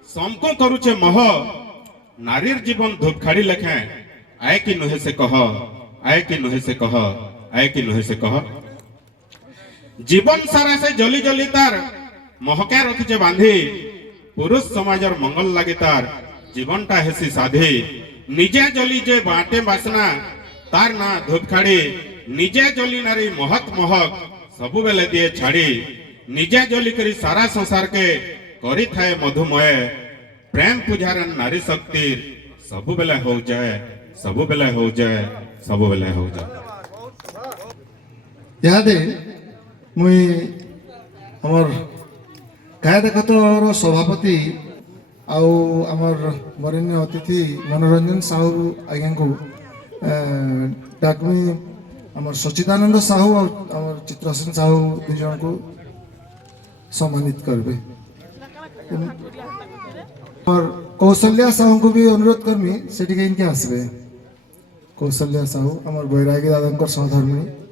समको करुचे मोह नारीर जीवन धूपखाड़ी लेखे आए कि नुहे से कह आए कि नुहे से कह आए कि नुहे से कह जीवन सारा से जली जली तार महका रखिचे बांधी पुरुष समाजर मंगल लगे तार जीवनटा हेसी साधी निजे जली जे बाटे बासना तार ना धूपखाड़ी निजे जली नारी महत महक सबु बेले दिए छाड़ी निजे जली करी सारा संसार के करी थाए मधुमय प्रेम पूजार नारी शक्ति सबु बेले हो जाए सबु बेले हो जाए सबु बेले हो जाए इहादे मुई हमर गाय देखतर सभापति आउ आमर बरेण्य अतिथि मनोरंजन साहू आज्ञा को डाकमी आमर सच्चिदानंद साहू और आमर चित्रसेन साहू दुई जन को सम्मानित करबे और कौशल्या साहू को भी अनुरोध करमी सेठी के इनके आसबे कौशल्या साहू आमर बैरागी दादा सहधर्मिणी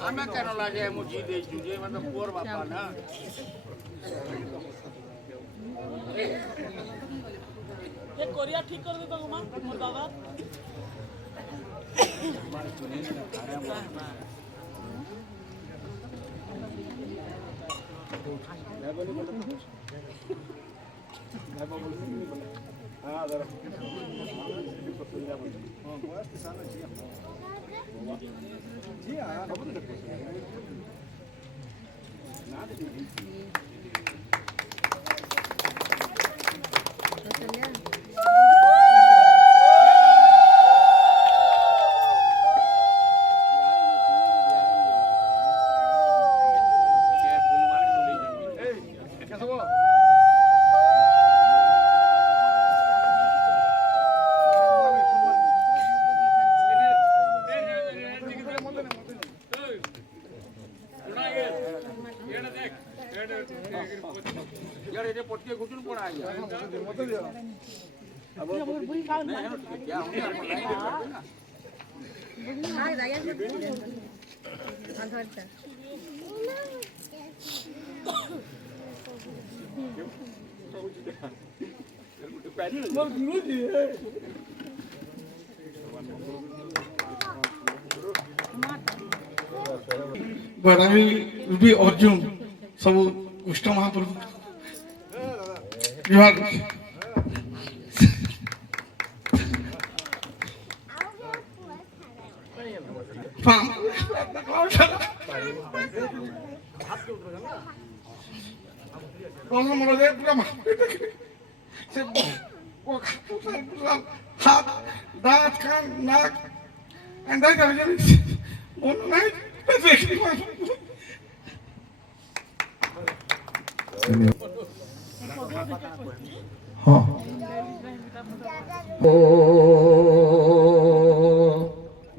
हमें केन लागे मुझी दे जुजे मतलब पोर बापा ना ये कोरिया ठीक कर दे तो मां मोर दादा बड़ाई भी अर्जुन सब कृष्ण महाप्रभु जुहार हाथ दांत कान नाक अंदर कर हाँ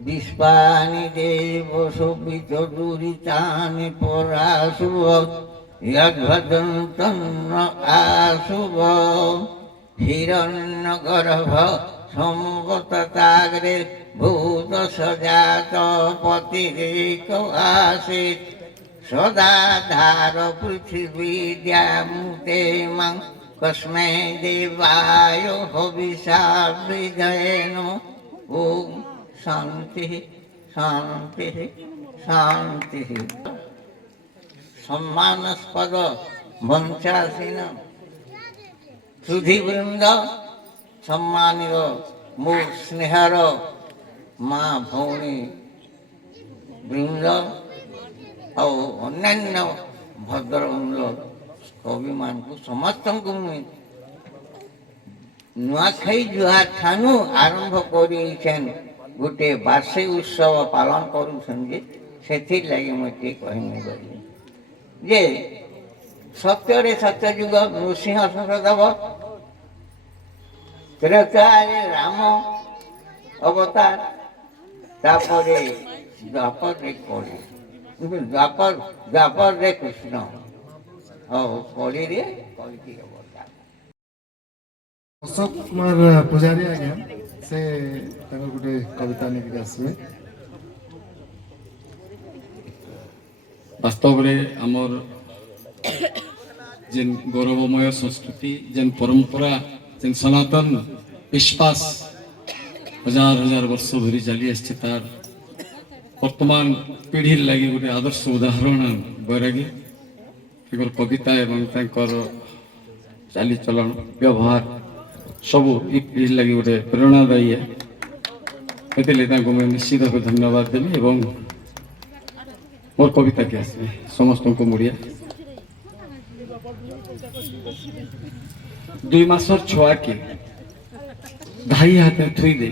विश्वानि देव शोभित दुरितानि पराशुभ यद्भदन्तं न आशुभ हिरण्यगर्भ संगतताग्रे भूत सजात पतिरेक आसीत् सदा धार पृथिवीद्यामुते मां कस्मै देवाय हविषा विधयेन ॐ शांति शांति शांति सम्मानस्पद मंचासीन सुधीवृंद सम्मानित मो स्नेहर ମା ଭଉଣୀ ବୃନ୍ଦ ଆଉ ଅନ୍ୟାନ୍ୟ ଭଦ୍ରମୂଳ କବିମାନଙ୍କୁ ସମସ୍ତଙ୍କୁ ମୁଇଁ ନୂଆଖାଇ ଜୁହାର ଠାନୁ ଆରମ୍ଭ କରିଛନ୍ ଗୋଟେ ବାର୍ଷିକ ଉତ୍ସବ ପାଳନ କରୁଛନ୍ ଯେ ସେଥିର୍ଲାଗି ମୁଇଁ ଟିକେ କହିମି ଗଲି ଯେ ସତ୍ୟରେ ସତ୍ୟଯୁଗ ନୃସିଂହ ସହଦେବ ତ୍ରେତାରେ ରାମ ଅବତାର ତାପରେ ଦ୍ୱାପରରେ କଳି ଦ୍ୱାପରରେ କୃଷ୍ଣ ଆଉ କଳିରେ କଳିକି ଅବତାର। ଅଶୋକ କୁମାର ପୂଜାରୀ ଆଜ୍ଞା ସେ ତାଙ୍କର ଗୋଟେ କବିତା ନେଇକି ଆସିବେ। ବାସ୍ତବରେ ଆମର ଯେନ୍ ଗୌରବମୟ ସଂସ୍କୃତି ଯେନ୍ ପରମ୍ପରା ଯେନ୍ ସନାତନ ବିଶ୍ୱାସ हजार हजार वर्ष धरी चली आसছে तार वर्तमान पीढ़ी लगी गोटे आदर्श उदाहरण बैरागी कविता एवं चालीचलन व्यवहार सबू ये पीढ़ी लगी गोटे प्रेरणादायी है मैं निश्चित भाव धन्यवाद देवी एवं मोर कविता के आसबे समस्त को मुड़िया 2 मासर छुआ के धाई हाथ थुई दे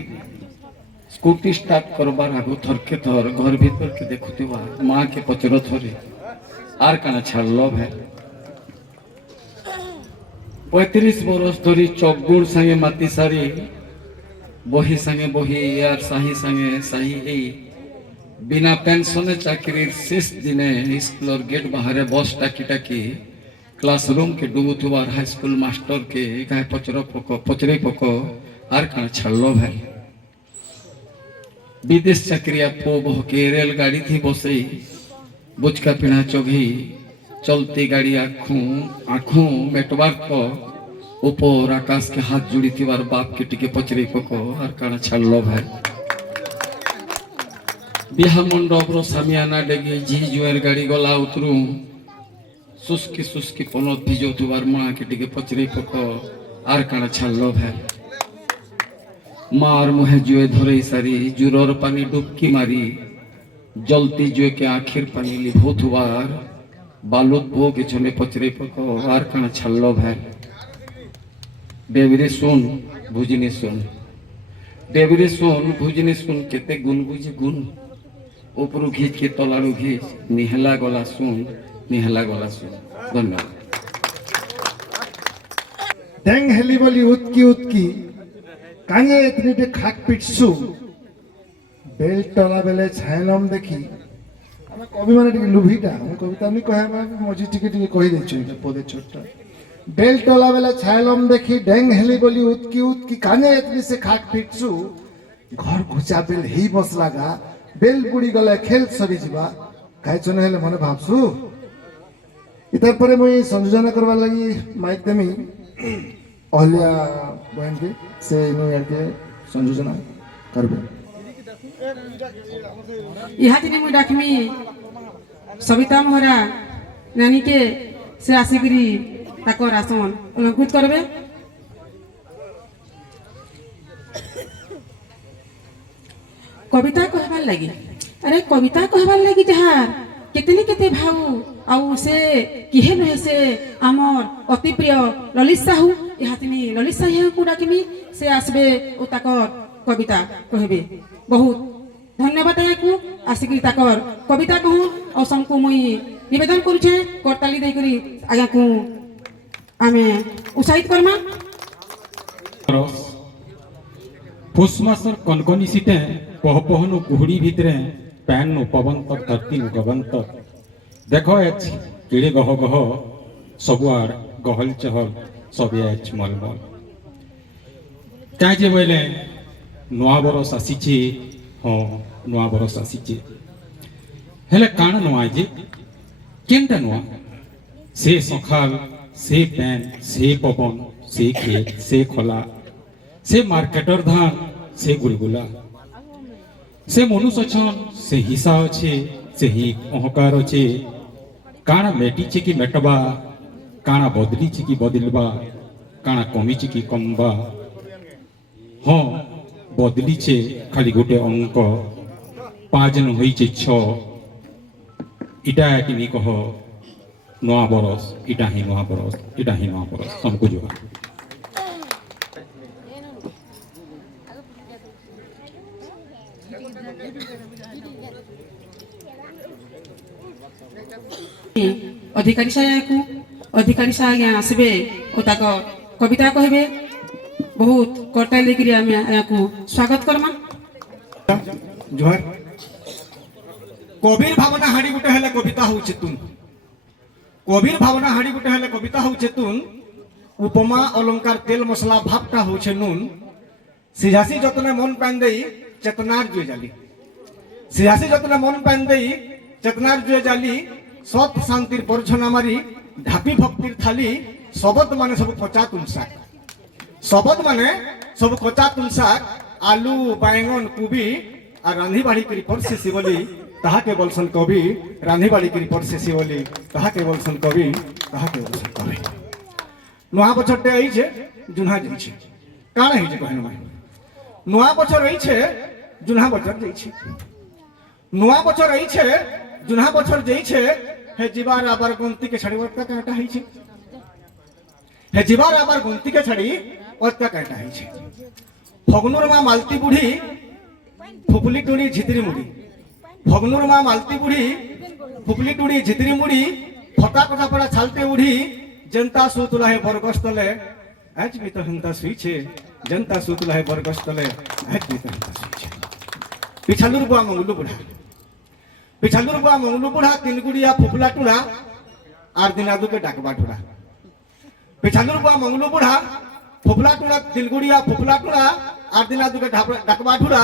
स्कूटी स्टार्ट करबार आगु थरके थर घर भीतर के देखुवा माँ के पचर थरे आर काना छाड़ल भाई 35 बरस धरी चौगुड़ संगे माती सारी बही संगे बही यार साही संगे साही बिना पेंशन चाकरी शेष दिने स्कूल गेट बाहर बस टाकी टाकी क्लासरूम के डुबुथुबार हाई स्कूल मास्टर के गाय पचरे पक आर काना छाड़ल भाई विदेश चाकरिया पो बहके रेलगाड़ी थी बसई बुचका पिढ़ा चौघी चलती गाड़ी आँखों मेटवार को ऊपर आकाश के हाथ जुड़ी थी बार बाप के टिके पचरे पको आर काना छाड़ल भाई बिहा मंडप रो सामियाना डेगे झी जुएर गाड़ी गला उतरू सुस्की पनत भिजो तुबार माँ के टिके पचरे पको आर काना छाड़ल भाई मार मुहे जुए धरे सारी जुरर पानी डुबकी मारी जलती जुए के आखिर पानी लिभोथुबार बालुत बो के छने पचरे पको आर काना छाड़ल भाई देवरे सुन भुजनी सुन देवरे सुन भुजनी सुन केते गुण बुझे गुण ऊपर घीच के तलाड़ू घीच निहला गला सुन धन्यवाद। डेंग हेली बोली उतकी उतकी कांगे इतनी टे खाक पिटसु बेल्ट टला बेले छायलम देखी हम कवि माने टिके लुभिटा हम कविता नहीं कहे मैं मजी टिके कहि देछु पदे छोटा बेल्ट टला बेले छायलम देखी डेंग हेली बोली उतकी कांगे इतनी से खाक पिटसु घर घुचा बेल ही बस लगा बेल बुड़ी गले खेल सरी जीवा काहे चन हेले मने भाबसु इतर परे मुई संयोजन करबा लगी माइक देमी अहल्या बहन के से इनु याके संयोजना करबे यहाँ दिन मुई डाकमी सविता मोहरा नानी के से आसिकरी ताकर आसन अलंकृत करबे। कविता कहबार लगी अरे कविता कहबार लगी जहाँ कितने केते भाव आउ से किहे नहे से आमर अति प्रिय ललित साहू इहातिनी ललित साहू को डाकमी से आसबे ओ ताकर कविता कहबे। बहुत धन्यवाद को आसिक ताकर कविता कहूँ और सबको मुई निवेदन करुछे करताली दे करी आगे को आमे उत्साहित करमा। पुष मासर कनकनी सीटे पहपहनु कुहड़ी भितरे पैन नु पवन तक धरती नु गगन तक देखो एच किड़े गह गह सबुआड़ गहल चहल सब एच मलमल कहे बोले नुआ बरस आसीचे हाँ नुआ बरस आसीचे हेले काण नुआ जे केनटा नुआ से सखाल से पैन से पवन से खेत से खोला से मार्केटर धान से गुलगुला से मनुष्य छन से हिस्सा अच्छे से ही अहंकार अच्छे काना मेटी कि मेटबा काना बदली कि बदलबा काना कमी कि कमबा हाँ बदलीचे खाली गोटे अंक 5 न होइचे 6 इटा कि नहीं कह नवा बरस इटा ही नवा बरस इटा ही नवा बरस सबको जुआ अधिकारी साहेब आसबे और ताक कविता कहबे बहुत कर्तव्य लेकिन आम को स्वागत करमा जोहर कबीर भावना हाड़ी गुटे हेले कविता होउछे तुम कबीर भावना हाड़ी गुटे हेले कविता होउछे तुम उपमा अलंकार तेल मसला भापटा होउछे नून सिझासी जतने मन पान देई चेतनार जुए जाली सिझासी जतने मन पान देई चेतनार जुए जाली सत शांतिर परछना मारी ढापी भक्तिर थाली शबद माने सब कचा तुलसा शबद माने सब कचा तुलसा आलू बैंगन कुबी आ रांधी बाड़ी करी परसेसी बोली ताहा के बोलसन कवि रांधी बाड़ी करी परसेसी बोली ताहा के बोलसन कवि ताहा के बोलसन कवि नुआ बछरटे आई छे जुन्हा जई छे काना हे जे कहनो माय नुआ बछर आई छे जुन्हा बछर जई छे नुआ बछर आई छे जुन्हा बछर जई छे हे जीवार आबार गंती के छड़ी वत्ता काटा है छे हे जीवार आबार गंती के छड़ी वत्ता काटा है छे फगनुर मा मालती बुढ़ी फुफली टुड़ी झितरी मुड़ी फगनुर मा मालती बुढ़ी फुफली टुड़ी झितरी मुड़ी फटा कथा पड़ा छालते उड़ी जनता सुतला है बरगस्तले आज भी तो हंता सुई छे जनता सुतला है बरगस्तले आज भी तो हंता सुई छे पिछालुर बुआ मंगलू बुढ़ा पिछालुर बुआ मंगलू बुढ़ा तीन गुड़िया फुफला टुड़ा आर दिनादू के डाकबा टुड़ा पिछालुर बुआ मंगलू बुढ़ा फुफला टुड़ा तीन गुड़िया फुफला टुड़ा आर दिनादू के डाकबा टुड़ा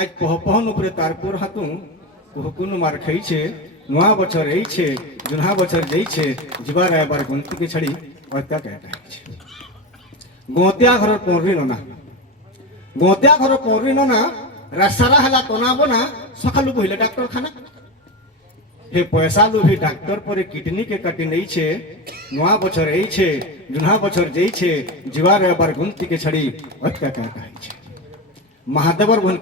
आज पहन उपरे तारपुर हातू कुहकुन मार खाई छे नुआ बछर एई छे जुन्हा बछर जई छे जीवार आबार गंती के छड़ी अत्या कहता है गोतिया घर पोरी नना गोतिया घर पोरी नना रास्तारा हला तोना बना सकालू बहिले डॉक्टर खाना हे पैसा लोभी डॉक्टर पर किडनी के काटी नहीं छे नुआ बछर एई छे जुन्हा बछर जई छे जीवार आबार गंती के छड़ी अत्या कहता है महादेवर भन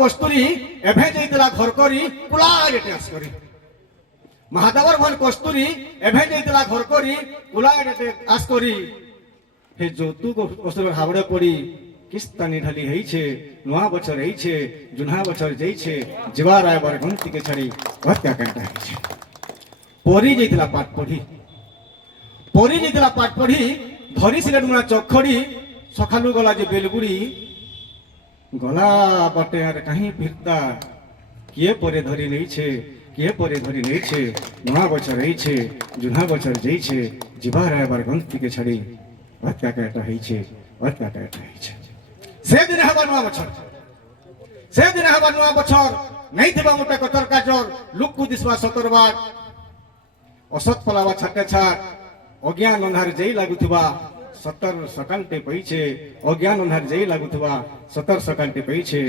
कस्तूरी एभे जैतला घर करी कुला रेटे आस करी महादेवर भन कस्तूरी एभे जैतला घर करी कुला रेटे आस करी हे जोतु को कस्तूर हावड़े पड़ी किस्तानी ढाली हई छे नुआ बछर हई छे जुन्हा बछर जई छे जीवार आबार गंती के छड़ी हत्या काटा हई छे पोरी जैतला पाठ पढ़ी धरी सिलेट मुना चखड़ी सखालू गला जे बेलगुड़ी गला बाटे यार कहीं फिरता किए परे धरी नहीं छे किए परे धरी नहीं छे नुआ बछर रही छे जुन्हा बछर जई छे जीवार आबार गंती के छड़ी हत्या काटा हई छे हत्या काटा हई छे से दिन हवा नुआ बछर नहीं थिबा मोटे कतर काजर लुक्कु दिसवा सतरबार असत फलावा छाटे छाट अज्ञान अंधार जई लागुथिबा सतर सकांटे पईछे अज्ञान अंधार जई लागुथिबा सतर सकांटे पईछे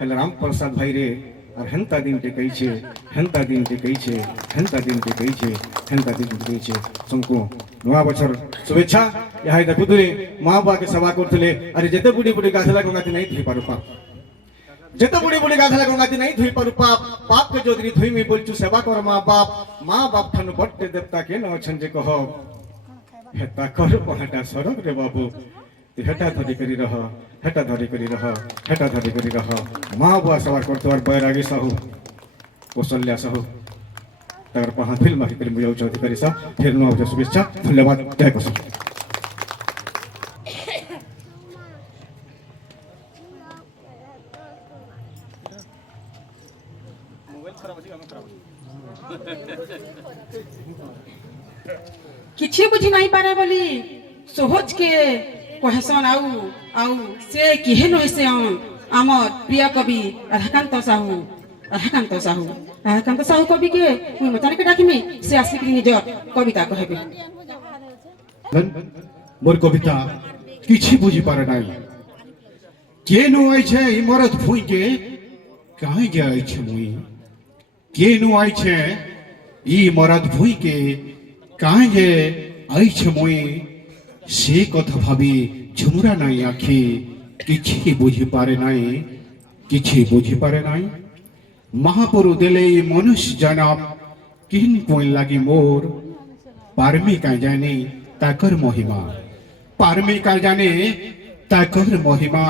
हेले राम प्रसाद भाई रे और हेंता दिन टे कईछे हेंता दिन टे कईछे हेंता दिन टे कईछे हेंता दिन टे कईछे संको नुआ बछर शुभेच्छा यहां देखुतुले मां बा के सेवा करथले अरे जते बुडी बुडी गाथला गंगाती नहीं धुई पारु पाप जते बुडी बुडी गाथला गंगाती नहीं धुई पारु पाप पाप के जोदरी धुई में बोलचु सेवा कर मां बाप ठन बट्टे देवता के न छन जे कहो हेता कर पहाटा सरक रे बाबू हेटा धरी करी रह हेटा धरी करी रह हेटा धरी करी रह मां बुआ सवार करतवार बैरागी साहू कौशल्या साहू तर पहा फिल्म करी मुझे उच्च अधिकारी सा फिर नो शुभेच्छा धन्यवाद जय कौशल किछि बुझी नहीं पारे बोली सोहज के कहसन आउ से किहे न से आमर प्रिय कवि राधाकांत साहू कवि के मुई मचान के डाकिमी से आसिक निजर कविता कहबे मोर कविता किछि बुझी पारे नाही के नु आइ छे ई मरद भुई के काहे जे आइ छे मुई के नु आइ छे ई मरद भुई के काहे जे आइ छे मुई से कथा भाबी ঝুমুরা নাই আখি କିଛି ବୁଝିପାରେ ନାହିଁ କିଛି ବୁଝିପାରେ ନାହିଁ ମହାପୁରୁ ଦେଲେ ମନୁଷ୍ୟ ଜନମ କିନ୍ ପୁଣି ଲାଗି ମୋର ପାରମି କାଇଁ ଜାନି ତାକର ମହିମା ପାରମି କାଇଁ ଜାନି ତାକର ମହିମା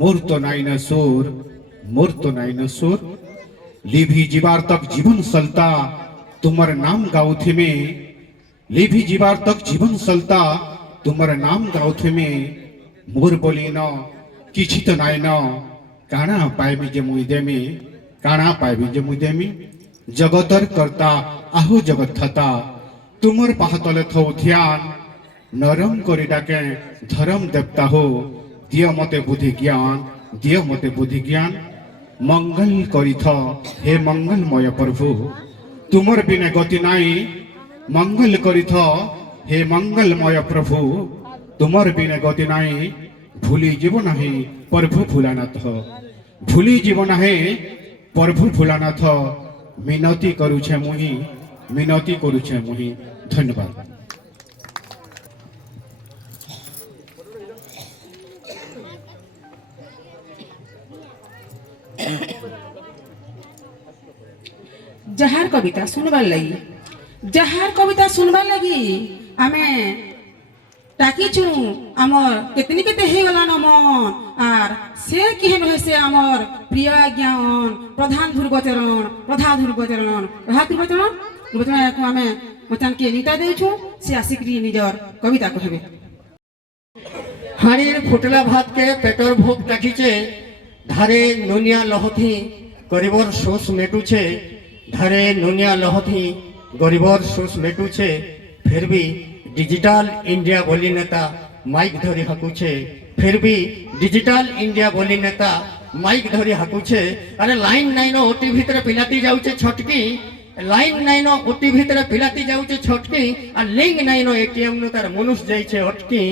মোর তো নাই না সোর মোর তো নাই না সোর লিভি জীবার তক জীবন সলতা তোমার নাম গাউথে মে লিভি জীবার তক জীবন সলতা তোমার নাম গাউথে মে মোর বলি ন କିଛି ତ ନାଇଁ ନ କାଣା ପାଇବି ଯେ ମୁଇଁ ଦେମି କାଣା ପାଇବି ଯେ ମୁଇଁ ଦେମି ଜଗତର କର୍ତ୍ତା ଆହୁ ଜଗତ ଥତା ତୁମର ପାହାତଲେ ଥଉ ଧ୍ୟାନ ନରମ କରି ଡାକେ ଧରମ ଦେବତା ହୋ ଦିଅ ମତେ ବୁଦ୍ଧି ଜ୍ଞାନ ଦିଅ ମତେ ବୁଦ୍ଧି ଜ୍ଞାନ ମଙ୍ଗଲ କରିଥ ହେ ମଙ୍ଗଲମୟ ପ୍ରଭୁ ତୁମର ବିନା ଗତି ନାହିଁ ମଙ୍ଗଲ କରିଥ ହେ ମଙ୍ଗଲମୟ ପ୍ରଭୁ ତୁମର ବିନା ଗତି ନାହିଁ ভুলি জীব নাহি প্রভু ভোলানাথ ভুলি জীব নাহি প্রভু ভোলানাথ মিনতি করুছে মুহি মিনতি করুছে মুহি ধন্যবাদ যাহার কবিতা শুনবার লাগি যাহার কবিতা শুনবার লাগি আমি ডাকিছু আমার কেতনি কেতে হয়েগলান মন আর সে কি হেন হয়েছে আমার প্রিয় জ্ঞান প্রধান ধ্রুবচরণ প্রধান ধ্রুবচরণ আমি মচানকে নিতা দেছু সে আসিকি নিজর কবিতা কহবে হাড়ির ফুটলা ভাতকে পেটর ভোগ রাখিছে ধারে নুনিয়া লহথি গরিবর শোষ মেটুছে ধারে নুনিয়া লহথি গরিবর শোষ মেটুছে फिर भी डिजिटल इंडिया बोली नेता माइक धरी हाकुछे फिर भी डिजिटल इंडिया बोली नेता माइक धरी हाकुछे अरे लाइन नाइन ओटी भीतर पिलाती जाउछे छटकी लाइन नाइन ओटी भीतर पिलाती जाउछे छटकी आ लिंक नाइन एटीएम नु तार मनुष्य जाइछे अटकी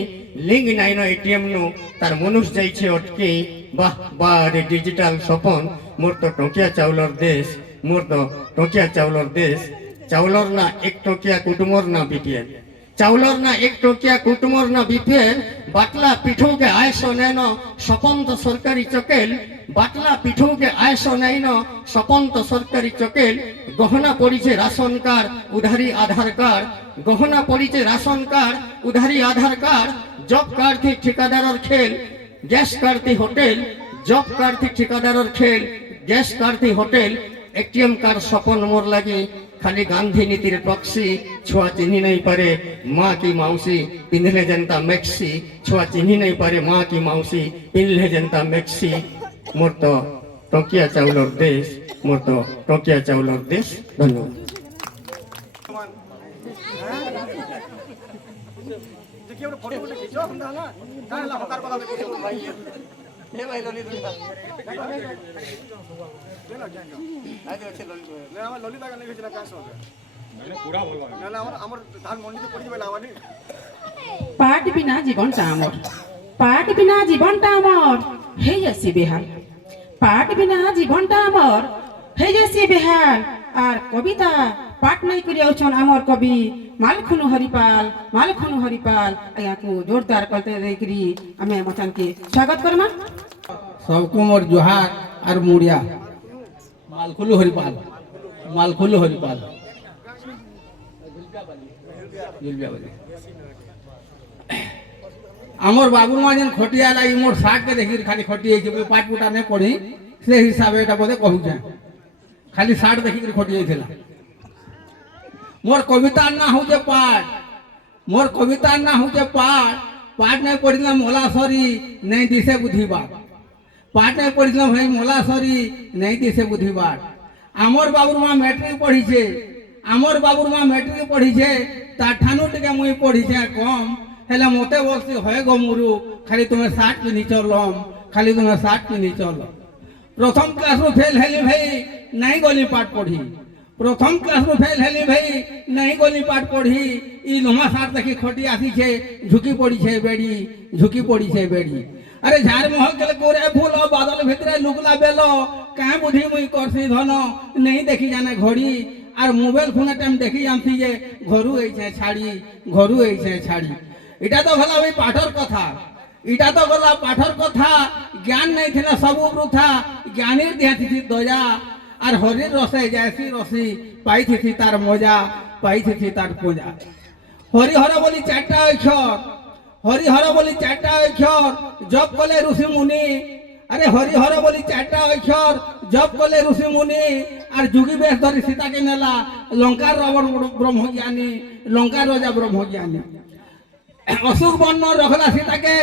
लिंक नाइन एटीएम नु तार मनुष्य जाइछे अटकी वाह वाह रे डिजिटल सपन मोर तो टोकिया चाउलर देश मोर तो टोकिया चाउलर देश चाउलर ना एक टोकिया कुटुमर ना बीपीएल चाउलर ना एक टोकिया कुटुमर ना बीपीएल बाटला पिठो के आयसो नैन स्वपंत सरकारी चकेल बाटला पिठो के आयसो नैन स्वपंत सरकारी चकेल गहना पड़ीचे राशन कार्ड उधारी आधार कार्ड गहना पड़ीचे राशन कार्ड उधारी आधार कार्ड जॉब कार्ड थी ठेकेदार खेल गैस कार्ड थी होटेल जॉब कार्ड थी ठेकेदार खेल गैस कार्ड थी होटेल एटीएम कार्ड सपन मोर लगी खाली गांधी नीतिर प्रक्सी छुआ चिन्ही नहीं पारे माँ की मौसी पिंधले जनता मैक्सी छुआ चिन्ही नहीं पारे माँ की मौसी पिंधले जनता मैक्सी मोर तो टोकिया चाउलर देश मोर तो टोकिया चाउलर देश धन्यवाद পাট বিনা জীবনটা আমার পাট বিনা জীবনটা আমার হয়ে যাচ্ছে বেহাল পাট বিনা জীবনটা আমার হয়ে যাচ্ছে বেহাল আর কবিতা পাঠ নাই করি আউছন আমার কবি মালখুনু হরিপাল আয়াকু জোরদার করতে দেইকরি আমি মচানকে স্বাগত করমা सबको मोर जोहार और मुड़िया मालखुलु हरिपाल आमर बाबू माँ जेन खटिया लाई मोर साग के देखी खाली खटी है पाठ पुटा नहीं पढ़ी से हिसाब एटा बोधे कहू खाली साठ देखी खटी जाइला मोर कविता ना हो जे पाठ मोर कविता ना हो जे पाठ नहीं पढ़िला मोला सरी नहीं दिसे बुद्धि बात पाठ नहीं पढ़िला भाई मोला सरी नहीं दिसे बुद्धि बात आमर बाबूर माँ मैट्रिक पढ़ी छे आमर बाबूर माँ मैट्रिक पढ़ी छे ताठानु टिके मुई पढ़ी छे कम हेले मते बक्सी होय गमुरु खाली तुम्हें 60 पिनी चलम खाली तुम्हें 60 पिनी चल प्रथम क्लास रो फेल हेली भाई नहीं गली पाठ पढ़ी प्रथम क्लास रो फेल हेली भाई नहीं गली पाठ पढ़ी ई लम्हा साथ देखी खटी आसी छे झुकी पड़ी छे बेड़ी अरे झार मोह के कोरे फूल बादल भितरे लुकला बेलो काहे बुद्धि मुई करसी धन नहीं देखी जाने घड़ी और मोबाइल फोन टाइम देखी जानती जे घरू छे छाड़ी इटा तो भला भाई पाठर कथा इटा तो गला पाठर कथा ज्ञान नहीं थे सब वृथा ज्ञानी दिया थी दया और हरिर रसे जैसी रसी पाई थी तार मजा पाई थी तार पूजा हरिहर बोली चारटा अक्षर हरिहर बोली चारटा अक्षर जप कले ऋषि मुनि अरे हरिहर बोली चारटा अक्षर जप कले ऋषि मुनि और जुगी बेश धरी सीता के नेला लंकार रावण ब्रह्मज्ञानी लंकार राजा ब्रह्मज्ञानी अशोक बन्न रखला सीता के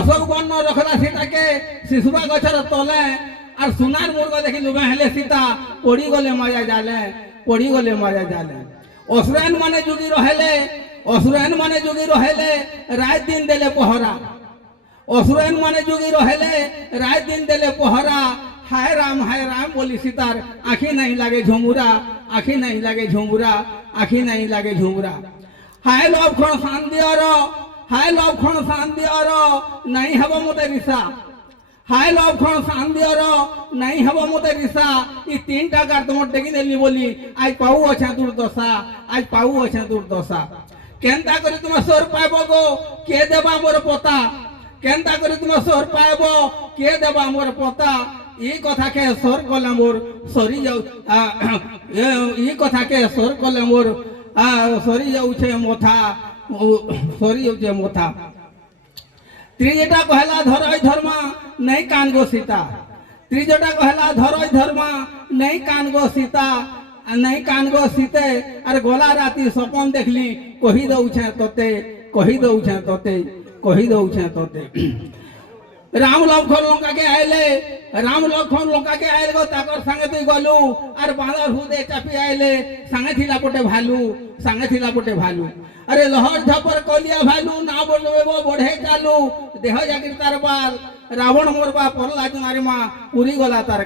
अशोक बन्न रखला सीता के शिशुआ गछर तले और सुनार मुर्ग देखी लुगा हेले सीता पड़ी गले मजा जाले पड़ी गले मजा जाले असुरन माने जुगी रहेले असुरन माने जुगी रहेले रात दिन देले पहरा असुरन माने जुगी रहेले रात दिन देले पहरा हाय राम बोली सीतार आँखी नहीं लागे झुमुरा आँखी नहीं लागे झुमुरा आँखी नहीं लागे झुमुरा हाय लक्षण शांतिअर हाय लक्षण शांतिअर नहीं हब मते रिसा हाय लक्षण शांतिअर नहीं हब मते रिसा ई तीनटा कार तुम टेकी देली बोली आज पाऊ अच्छा दुर्दशा आज पाऊ अच्छा दुर्दशा केनता करी तुम सोर पाइबो गो के देबा मोर पता केनता करी तुम सोर पाइबो के देबा मोर पता ई कथा के सोर कले मोर सरी जाऊ ई कथा के सोर कले मोर सरी जाऊे मथा सरी जाऊे मथा त्रिजटा कहला धरई धर्मा नहीं कान गो सीता त्रिजटा कहला धरई धर्मा नहीं कान गो सीता नहीं कान गो सीते अरे गोला राती सपन देखली कही दउछे तोते कही दउछे तोते कही दउछे तोते राम लक्ष्मण लंका के आइले राम लक्ष्मण लंका के आइल गो ताकर संगे तुई गलु आर बांदर हुदे चापी आइले संगे थिला पटे भालू अरे लहर झपर कलिया भालू ना बोलबो बढ़े चालू देह जागिर तार बाल रावण मोरबा परला जुनारी मा पुरी गला तार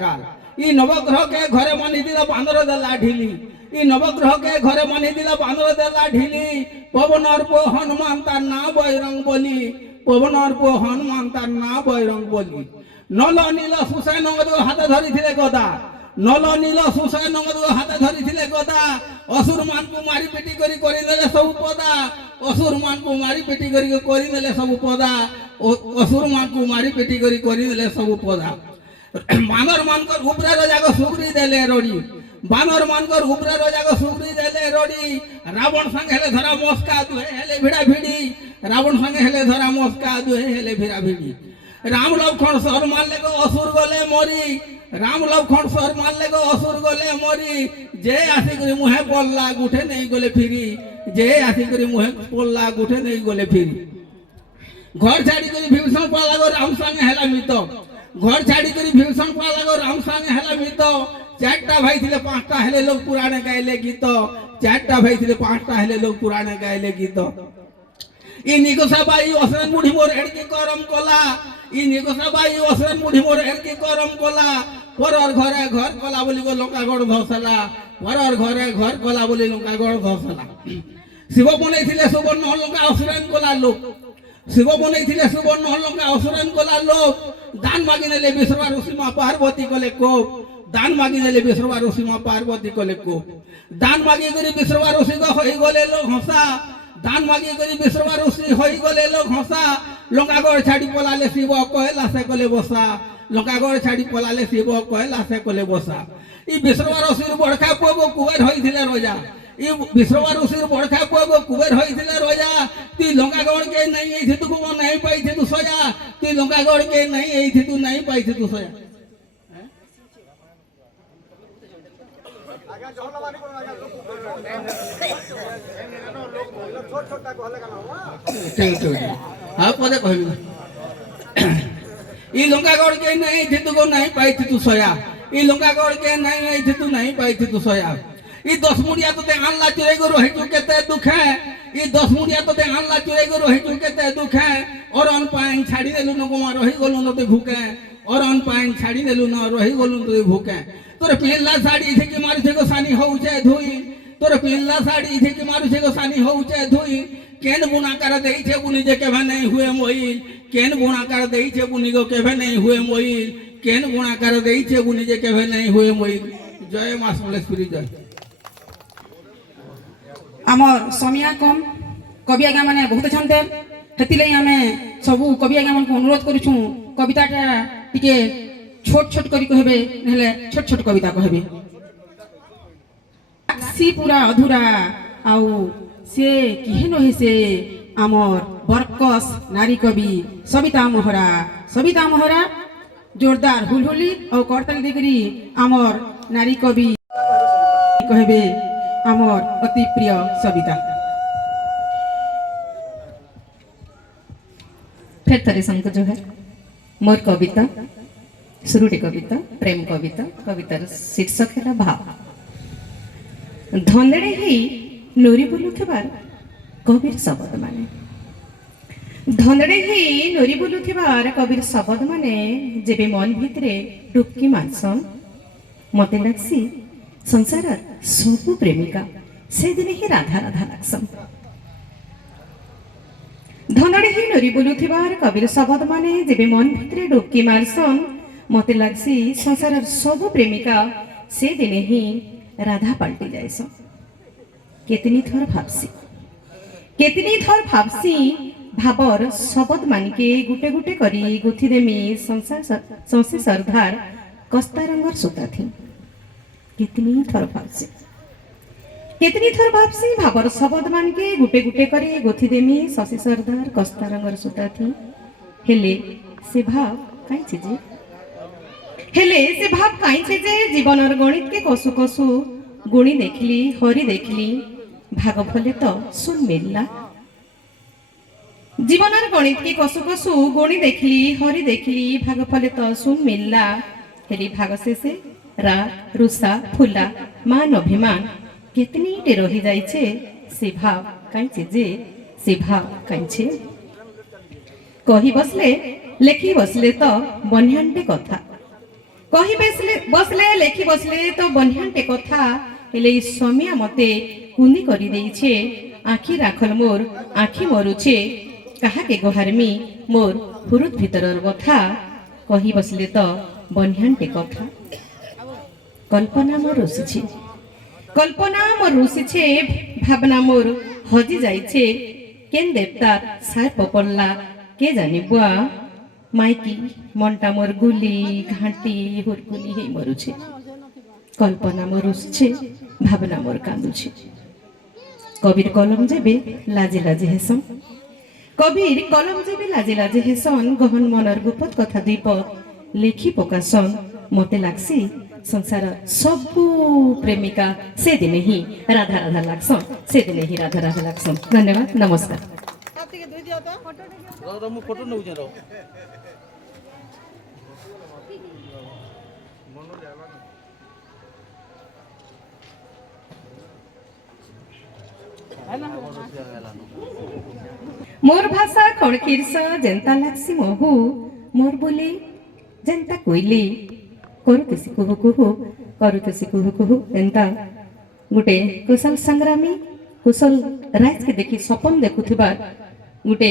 काल ई नवग्रह के घरे मानी दिला बांदर देला ढिली ई नवग्रह के घरे मानी दिला बांदर देला ढिली पवनर पो हनुमान तार ना बजरंग बोली पवनर पो हनुमान तार ना बजरंग बोली नल नील सुसै नगद हाथ धरी थिले गदा नल नील सुसै नगद हाथ धरी थिले गदा असुर मान को मारी पेटी करी देले सब पदा असुर मान को मारी पेटी करी देले सब पदा असुर मान को मारी पेटी करी देले सब पदा बानर मानकर उपरे रजाको सुग्री देले रोडी बानर मानकर उपरे रजाको सुग्री देले रोडी रावण संग हेले धरा मस्का दुहे हेले भिड़ा भिड़ी रावण संग हेले धरा मस्का दुहे हेले भिड़ा भिड़ी राम लक्ष्मण सर मारले को असुर गले मरी राम लक्ष्मण सर मारले को असुर गले मरी जे आसी करी मुहे पल्ला गुठे नहीं गले फिरी जे आसी करी मुहे पल्ला गुठे नहीं गले फिरी घर छाड़ी करी भीषण पाला गो राम संग हेला मित घर छाड़ी करी भीषण पाला गो राम संग हेला मित चारटा भाई थिले पांचटा हेले लोग पुराने गाइले गीत चारटा भाई थिले पांचटा हेले लोग पुराने गाइले गीत ई निगोसा बाई असरन मुढी मोर एडकी करम कोला ई निगोसा बाई असरन मुढी मोर एडकी करम कोला परर घरे घर कोला बोली गो लोका गड़ धसला परर घरे घर कोला बोली लोका गड़ धसला शिव बनै थिले सुवर्ण लंका असुरन कोला लोक शिव बनै थिले सुवर्ण लंका असुरन कोला लोक दान मागी नेले विश्वा ऋषि मा पार्वती कोले कोप दान मागी नेले विश्वा ऋषि मा पार्वती कोले कोप दान मागी करी विश्वा ऋषि को होई गले लोक हंसा दान मागी करी विश्वा ऋषि होई गले लोक हंसा लंकागढ़ छाड़ी पलाले शिव कहला से कोले बसा लंकागढ़ छाड़ी पलाले शिव कहला से कोले बसा ई विश्वा ऋषि बड़का पुओ कुबेर होई थिले रोजा ई विश्वा ऋषि बड़का पुओ कुबेर होई थिले रोजा ती लंकागढ़ के नहीं एथि तू को नहीं पाई थे तू सोया ती लंकागढ़ के नहीं एथि तू नहीं पाई थे तू सोया हाँ पदे कहबी ई लंकागढ़ के नहीं थे तू को नहीं पाई थे तू सोया ई लंकागढ़ के नहीं थे तू नहीं पाई थे तू सोया ई 10 मुड़िया तो ते आनला चुरे को रही चुके ते दुख है ई 10 मुड़िया तो ते आनला चुरे को रही चुके ते दुख है और अन पाइन छाड़ी देलु न को रही गलु न ते भूखे और अन पाइन छाड़ी देलु न रही गलु न ते भूखे तोर पिल्ला साड़ी थे कि मारू छे को सानी होउचे धुई तोर पिल्ला साड़ी थे कि मारू छे को सानी होउचे धुई केन बुना कर देई छे बुनी जे केभे नहीं हुए मोइल केन बुना कर देई छे बुनी को केभे नहीं हुए मोइल केन बुना कर देई छे बुनी जे केभे नहीं हुए मोइल जय मां समलेश्वरी जय आमर समिया कम कवि आज्ञा मैंने बहुत छे हेतिलाई आमे सबू कवि आज्ञा मन अनुरोध करूछु कविताटा टिके छोट छोट करी कहबे नहले छोट छोट कविता कहबे सी पूरा अधूरा आउ से किहे नहे से आमर बरकस नारी कवि सविता मोहरा जोरदार हुलहुली और करताली देकरी आमर नारी कवि कहबे आमर अति प्रिय सविता। फिर थरे संग जो है मोर कविता शुरूटी कविता प्रेम कविता कवितार शीर्षक है भाव। धंदेड़े ही नोरी बुलुथिबार कविर शब्द माने धंदेड़े ही नोरी बुलुथिबार कविर शब्द माने जेबे मन भितरे डुबकी मारसन मते लागसी संसार सबु प्रेमिका से दिन ही राधा राधा लागसन। धंदेड़े ही नोरी बुलुथिबार कविर शब्द माने जेबे मन भितरे डुबकी मारसन मते लागसी संसार सबु प्रेमिका से दिन ही राधा पलटी जाएस। केतनी थर भाबसी भाबर शब्द मानिके गुटे गुटे करी गुथी देमी संसे सरदार कस्ता रंगर सूता थी। केतनी थर भाबसी भाबर शब्द मानिके गुटे गुटे करी गुथी देमी शशि सरदार कस्ता रंगर सूता थी। हेले से भाव काई छे जे जीवनर गणित के कसु कसु गुणी देखली हरि देखली भाग भले तो सुन मिलला। जीवनर गणित के कसु कसु गुणी देखली हरि देखली भाग फले तो सुन मिलला। हेली भाग शेषे राग रुषा फुला मान अभिमान केतनी टे रही जाइछे से भाव काइछे जे से भाव काइछे। कही बसले लेखी बसले तो बन्यान्टे कथा कही बसले लेखी बसले तो बन्यान्टे कथा हेले समिया मते कुनी करी देइछे आखी राखल मोर आखी मरुछे कहा के गोहारमी मोर हुरुत भितरर कथा कही बसले तो बन्यान्टे कथा। कल्पना मोर रुषिछे भावना मोर हजी जाइछे केन देवतार साय पपल्ला के जाने बुआ माइकी मनटा मोर गुली घाटी हुरकुली हे मरुछे। कल्पना मोर रुषिछे भावना मोर कांदुछे। कबिर कलम जेबे लाजे लाजे हेसन गहन मनर गुपत कथा दीपक लेखी प्रकाशन मते लागसी संसार सबु प्रेमिका से दिने ही राधा राधा लागसन धन्यवाद नमस्कार। मोर भाषा खड़खीरस जेंता लागसी महू मोर बोली जेंता कोइली करुतसी कुहु कुहु एंता गुटे कुशल संग्रामी कुशल राज के देखी सपन देखुथिबा गुटे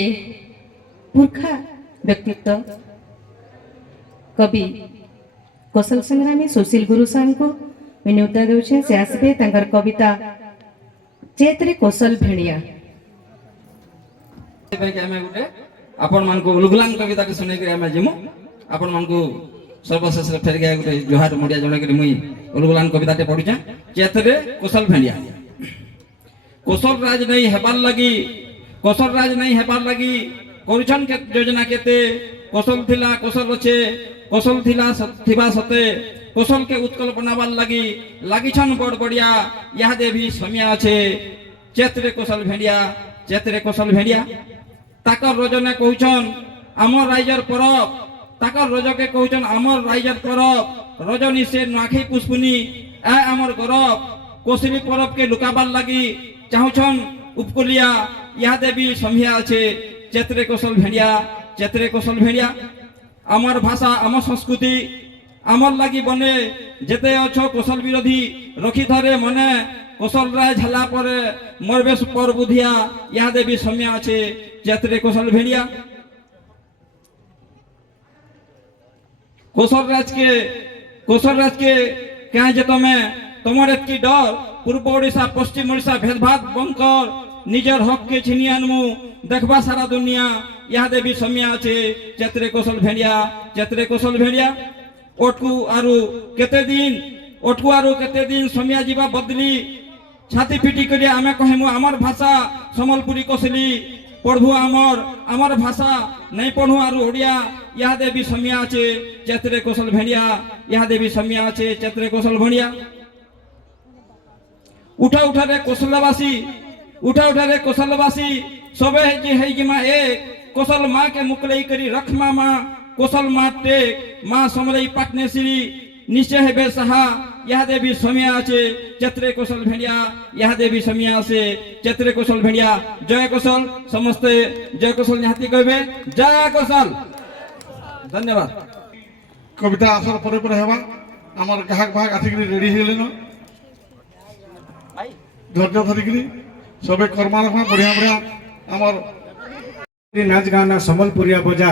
पुरखा व्यक्तित्व कवि कौशल संग्रामी सुशील गुरु साहब को विनोदा देउछे से आसबे तांकर कविता चेतरे कौशल भेड़िया आपण मान को उलगुलान कविता के सुने के हमें जिमु आपण मान को सर्वशेष फेर गया गुटे जोहार मुडिया जणे के मुई उलगुलान कविता ते पढिछा चेतरे कौशल भेड़िया। कौशल राज नहीं हेबार लगी करुछन के योजना केते कौशल अच्छे कौशल थिबा सते कौशल के उत्कल बनाबार लगी लागिछन बड़ बढ़िया यह देवी समिया अच्छे चेतरे कौशल भेड़िया ताकर रजने कहउछन आमर राइजर परब ताकर रजके कहउछन आमर राइजर परब रजनी से नाखी पुष्पुनी ए आमर गौरव कोसली परब के लुकाबार लगी चाहुछन उपकुलिया यह देवी समिया अच्छे चेतरे कौशल भेड़िया आमर भाषा आमर संस्कृति आमर लगी बने जेते अच्छो कौशल विरोधी रखी धरे मने कौशल राय झाला पर मरबेश पर बुधिया यह देवी समिया अच्छे चेतरे कौशल भेड़िया। कौशल राज के क्या जे तुम्हें तुमर एतकी डर पूर्व ओडिशा पश्चिम ओडिशा भेदभाव बंद कर निजर हक के छिनी आनमु देखबा सारा दुनिया इहादे भी समिया আছে चेत्रे कौशल भेड़िया ओटकू आरु केते दिन समिया जीवा बदली छाती पिटी करी आमे कहमु आमर भाषा सम्बलपुरी कसली पढ़ू आमर भाषा नहीं पढ़ू आरु ओडिया इहादे भी समिया আছে चेत्रे कौशल भेड़िया इहादे भी समिया আছে चेत्रे कौशल भेड़िया उठा रे कौशलवासी सबे जी है कि माँ एक कौशल माँ के मुकलई करी रखमा माँ कौशल माँ टेक माँ समरई पाटने श्री निश्चय है बेसहा यह देवी समिया আছে चेत्रे कौशल भेड़िया यह देवी समिया আছে चेत्रे कौशल भेड़िया जय कौशल समस्ते जय कौशल निहाती कहबे जय कौशल धन्यवाद कविता आसर परे परे हेबा आमर गाहक भाग आसिक रेडी हेलेन धैर्य धरिकी सबे कर्मा रखा बढ़िया बढ़िया आमर नाच गाना सम्बलपुरिया बजा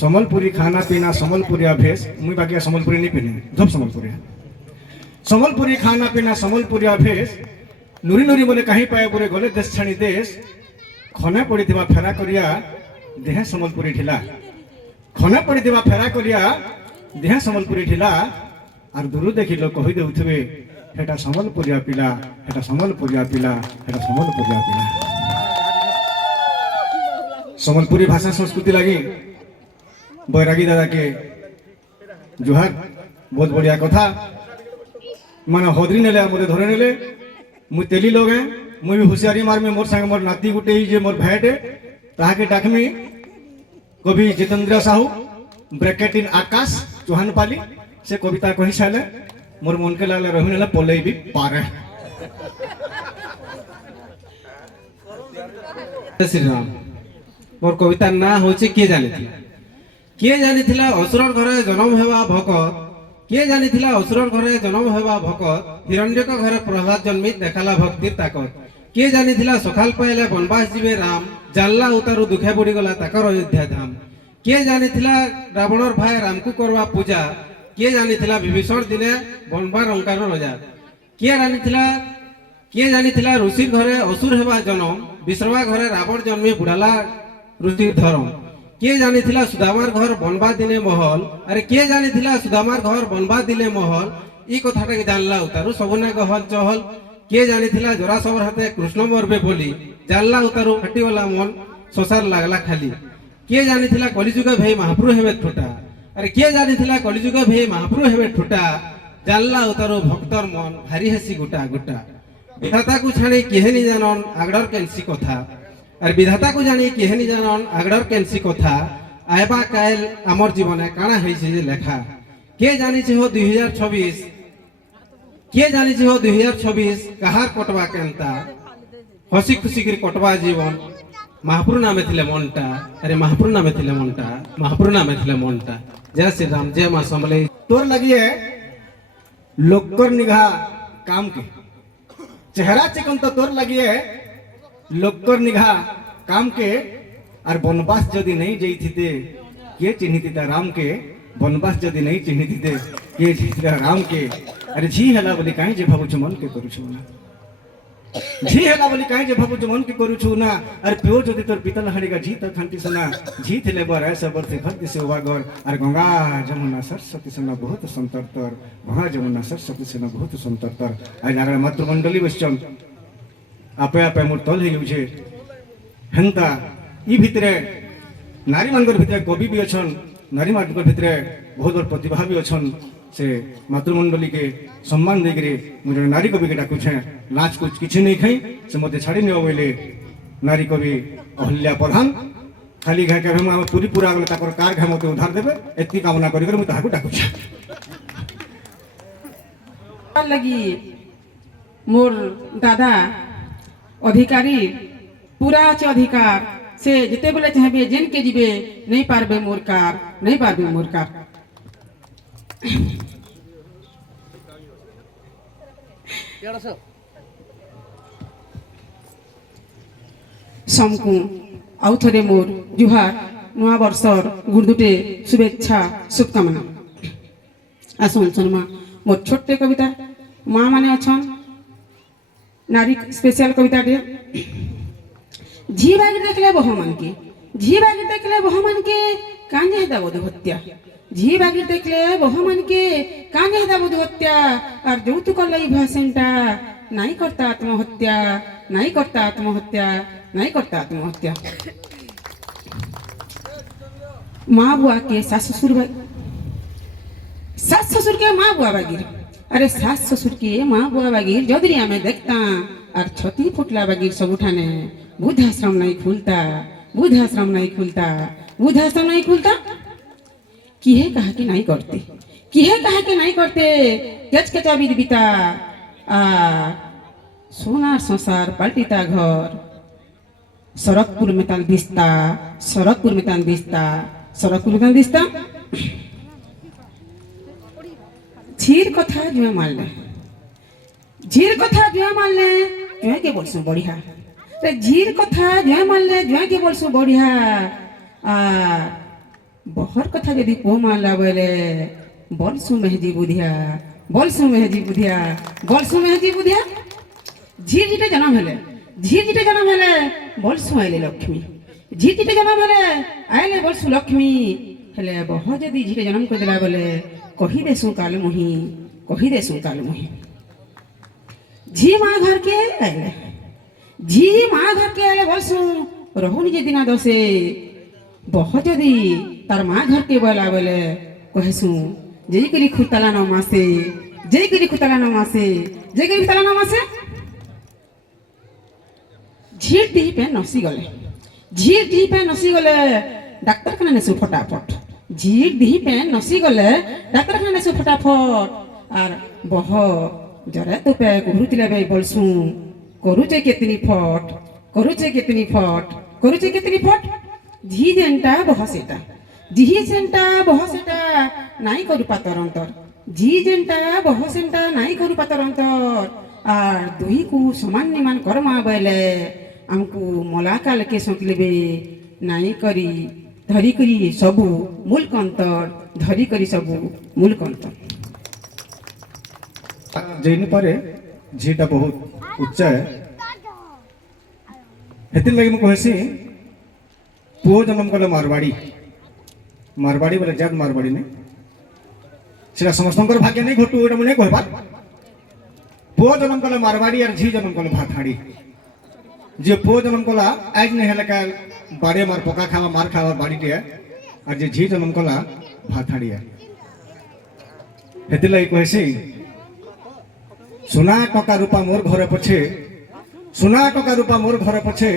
सम्बलपुरी खाना पीना सम्बलपुरिया भेष मुई बाकी सम्बलपुरी नहीं पीने जब सम्बलपुरी खाना पीना सम्बलपुरिया भेष नुरी नुरी बोले कहीं पाए बोले गले देश छाणी देश खने पड़ी फेरा करिया देह सम्बलपुरी ठिला खने पड़ी फेरा करिया देह सम्बलपुरी ठिला आर दूर देखी लोग कही देउथबे हेटा सम्बलपुरिया पिला हेटा सम्बलपुरिया पिला हेटा सम्बलपुरिया पिला सम्बलपुरी भाषा संस्कृति लगी बैरागी दादा के जुहार बहुत बढ़िया कथा माने हदरी नेले मोरे धरे नेले मुई तेली लोग हैं मुई भी हुशियारी मार में मोर संग मोर नाती गुटे ही जे मोर भेटे ताहाके डाकमी कवि जितेंद्र साहू ब्रैकेट इन आकाश चौहान पाली से कविता कही साले मोर मन के लागले रही नेले पलई भी पारे श्री राम मोर कविता ना होचे के जानिथिला असुरर घरे जन्म हेबा भकत के जानिथिला असुरर घरे जन्म हेबा भकत हिरण्यक घरे प्रहलाद जन्मित देखाला भक्तिर ताकत के जानिथिला सखाल पाइले बनवास जीवे राम जानला उतारू दुखे बुड़ी गला ताकर अयोध्या धाम के जानिथिला रावणर भाई राम को करवा पूजा के जानिथिला विभीषण दिने बनवा रंकार रजा के जानिथिला ऋषिर घरे असुर हेबा जन्म विश्रवा घरे रावण जन्मे बुढ़ाला ऋषिर धर्म के जानिथिला सुदामार घर बनवा दिने महल अरे के जानिथिला सुदामार घर बनवा दिले महल ई कथाटा के जानला उतारू सबना गहल चहल के जानिथिला जरासवर हाथे कृष्ण मरबे बोली जानला उतारू हटिवाला मन संसार लागला खाली के जानिथिला कलिजुग भे महाप्रभु हेबे ठोटा अरे के जानिथिला कलिजुग भे महाप्रभु हेबे ठोटा जानला उतारू भक्तर मन भारी हसी गोटा गोटा विधाता को छाणी केहेनी जानन आगडर केनसी कथा और विधाता को जानी केहेनी जानन आगडर केनसी कथा आयबा कायल आमर जीवने काना होइছে जे लेखा के जानी छे हो 2026 के जानी छे हो 2026 कहार कटवा केनता हसी खुशी कर कटवा जीवन महाप्रभु नामे थिले मनटा अरे महाप्रभु नामे थिले मनटा जय श्री राम जय मां समले तोर लगिए लोकर निगाह काम के चेहरा चिकन तो तोर लगिए लोकर निगाह काम के और बनवास जदि नहीं जाइथिते के चिन्हित राम के बनवास जदि नहीं चिन्हित के चिन्हित राम के अरे झी हला बोली काहे जे भाबुछु मन के करूछु ना झी हला बोली काहे जे भाबुछु मन के करूछु ना अरे पियो जदि तोर पितल हड़ीगा झी त खंती सना झी थिले बर ऐसा बरसे खंती से उबागर और गंगा जमुना सरस्वती सना बहुत संतरतर गंगा जमुना सरस्वती सना बहुत संतरतर आज आगे मातृमंडली बसचन आपे आपे मोर तल हो जाऊे हेन्ता ई भितरे नारी मानकर भितरे कवि भी अच्छन नारी मानकर भितरे बहुत बड़ प्रतिभा भी अच्छन से मातृमंडली के सम्मान देकर मुझे नारी कवि के डाकुछे लाज कुछ किसी नहीं खाई से मत छाड़ी नहीं बोले नारी कवि अहल्या प्रधान खाली घाय के पूरी पूरा गले ताकर कार घाय मते उधार देबे एति कामना करी कर मु ताहाको डाकुछे लगी मोर दादा अधिकारी पूरा अच्छे अधिकार से जिते बोले चाहे जेन के जीवे नहीं पारबे मोरकार समकु आउ थरे मोर जुहार नुआ वर्षर गुरदुटे शुभेच्छा शुभकामना आसन सनमा मोर छोटे कविता माँ माने अछन नारी स्पेशल कविता टे झी बागी देखले बह मन के झी बागी देखले बह मन के कांजे हेदा बोध हत्या झी बागी देखले बह मन के कांजे हेदा बोध हत्या और যৌতুক लई भाषणटा नहीं करता आत्महत्या नहीं करता आत्महत्या नहीं करता आत्महत्या माँ बुआ के सास ससुर के माँ बुआ बागिर अरे सास ससुर के माँ बुआ बागिर जदरी आमे देखता और छती फुटला बागिर सब उठाने बुद्धाश्रम नहीं खुलता बुद्धाश्रम नहीं खुलता बुद्धाश्रम नहीं खुलता किहे कहा कि नहीं करते किहे कहा कि नहीं करते गच कचा बीता सोनार संसार पलटिता घर सड़कपुर में ताल दिसता सड़कपुर में ताल दिसता सड़कपुर में ताल दिसता झीर कथा जुआ मारले झीर कथा जुआ मारले जुआ के बोलसु बढ़िया रे झीर कथा जुआ मारले जुआ के बोलसु बढ़िया बहर कथा यदि को मारला बोले बोलसु मेहजी बुधिया बोलसु मेहजी बुधिया बोलसु मेहजी बुधिया झीर जीटे जन्म हेले झीर जीटे जन्म हेले बोलसु आइले लक्ष्मी झीर जीटे जन्म हेले आइले बोलसु लक्ष्मी हेले बह यदि झीटे जन्म कर देला बोले कही देसु काल मुही कही देसु काल मुही झी माँ घर के आइले झी माँ घर के आइले बोलसु रहुनी जे दिना दसे बह यदि तार माँ घर के बोला बोले कहसु जई करी खुतला न मासे जई करी खुतला न मासे जई करी खुतला न मासे झीर दी पे नसी गले झीर दी पे नसी गले डाक्टर खाना नेसु फटाफट झीर दी पे नसी गले डाक्टर खाना नेसु फटाफट और बह जरा तो पे घुरुतिले बे बोलसु करूचे केतनी फट करूचे केतनी फट करूचे केतनी फट झी जेंटा बह सेटा झी जेंटा बह सेटा नाई करू पातर अंतर झी जेंटा बह सेंटा नाई करू पातर अंतर और दुही को समान निमान करमा बोले हमको मलाकाल के सकलेबे नाई करी धरी करी सबू मूल कंतर धरी करी सबू मूल कंतर जैन पर झीटा बहुत उच्च है हेतिर लगे मैं कहसी पुओ जन्म कले मारवाड़ी मारवाड़ी बोले जात मारवाड़ी ने सेटा समस्तंकर भाग्य नहीं घटू एटा मुझे कहबा पुओ जन्म कले मारवाड़ी और झी जन्म कले भातहाड़ी जे पुओ जन्म कला आज नहीं हेले का बाड़े मार पका खावा मार खावा बाड़ी टे और जे झी जन्म कला भातहाड़ी है हेतिर लगे कहसी सोना टका रूपा मोर घरे पछे सोना टका रूपा मोर घरे पछे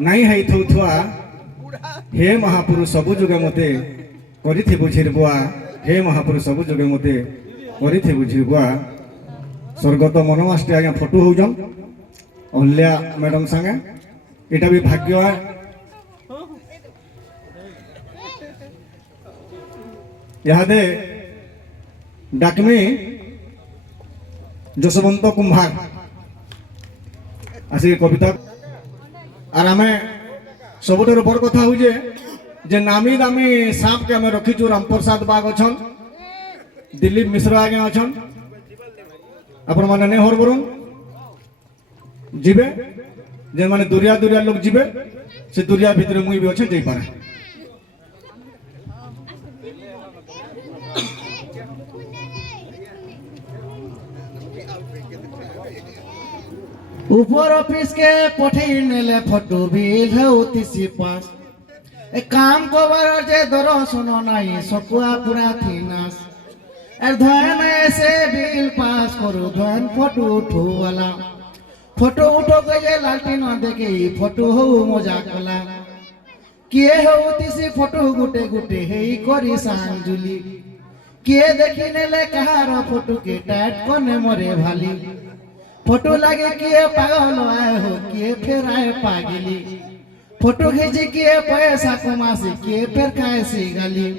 नहीं है थुआ हे महापुरुष सबु जुगे मते करिथि बुझिर बुआ हे महापुरुष सबु जुगे मते करिथि बुझिर बुआ स्वर्गत मनमास्टे आज्ञा फोटो होजन अहल्या मैडम संगे एटा भी भाग्य है यादे डाकमी जसवंत कुंभार आसी कविता और आम सबुठार बड़ कथा हूँ जे नामी दामी सांप के आम रखीचु रामप्रसाद बाग अच्छन दिलीप मिश्र आगे अच्छन आपण मैंने नहीं हर बरुन जीवे जे माने दुरिया दुरिया लोग जीवे से दुरिया भितर मुई भी अच्छे जाई पारे ऊपर ऑफिस के पठे नेले फोटो बिल होती पास ए काम को बार जे दरो सुनो नहीं सकुआ पूरा थी नास ए धन ऐसे बिल पास करो धन फोटो उठो वाला फोटो उठो गए लालटी न देखे फोटो हो मजा कला किए होती सी फोटो गुटे गुटे हे करी सांजुली किए देखी नेले कहार फोटो के टाइट कोने मरे भाली फोटो लगे किए पागल आए हो किए फिर आए पागली फोटो खींची किए पैसा कमासी किए फिर खाए सी गली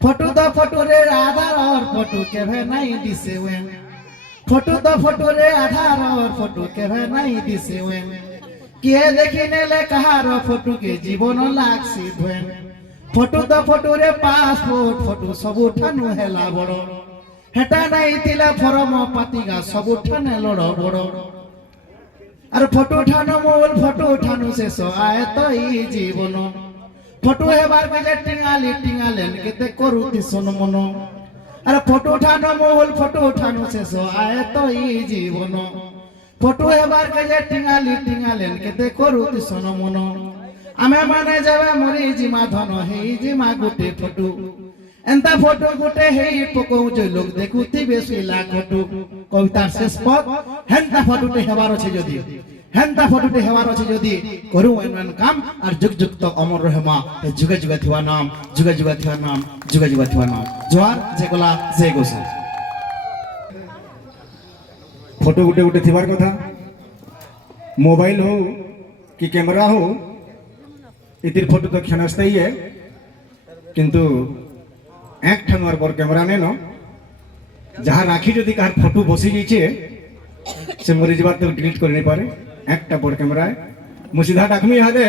फोटो तो फोटो रे आधार और फोटो के भे नहीं दिसे वेन फोटो तो फोटो रे आधार और फोटो के भे नहीं दिसे वेन किए देखी नेले कहार फोटो के जीवन लाग सी धुएन फोटो तो फोटो रे पासपोर्ट फोटो सबु ठानु हेला बड़ हेटा नहीं तिला फरम पातिगा सबु ठाने लड़ बड़ আর ফটো উঠানো মোল ফটো উঠানো শেষ আয় তো এই জীবন ফটো হেবার গেলে টিঙালেন কেতে করুতি শোন মন আর ফটো উঠানো মোল ফটো উঠানো শেষ আয় তো এই জীবন ফটো হেবার গেলে টিঙালেন কেতে করুতি শোন মন আমি মানে যাবে মরি জিমা ধন হেই জিমা গোটে ফটো এন্তা ফটো গোটে হেই পকৌ যে লোক দেখুতি বেশি লাখটু কবিতার শেষ পদ হেন্তা ফটোতে হেবার আছে যদি হেন্তা ফটোতে হেবার আছে যদি করু এমন কাম আর যুগ যুগ তো অমর রহেমা যুগে যুগে থিবা নাম যুগে যুগে থিবা নাম যুগে যুগে থিবা নাম জোয়ার যে গলা যে গোসা ফটো গুটে গুটে থিবার কথা মোবাইল हो कि कैमरा हो इतिर फोटो तो क्षणस्थायी है किंतु एक ठानुआर पर कैमरा ने न जहाँ राखी जदि कहार फोटो बसी जाइए से मरी जबार तो डिलीट कर नहीं पारे एक बड़ कैमरा है मु सीधा डाकमी इहादे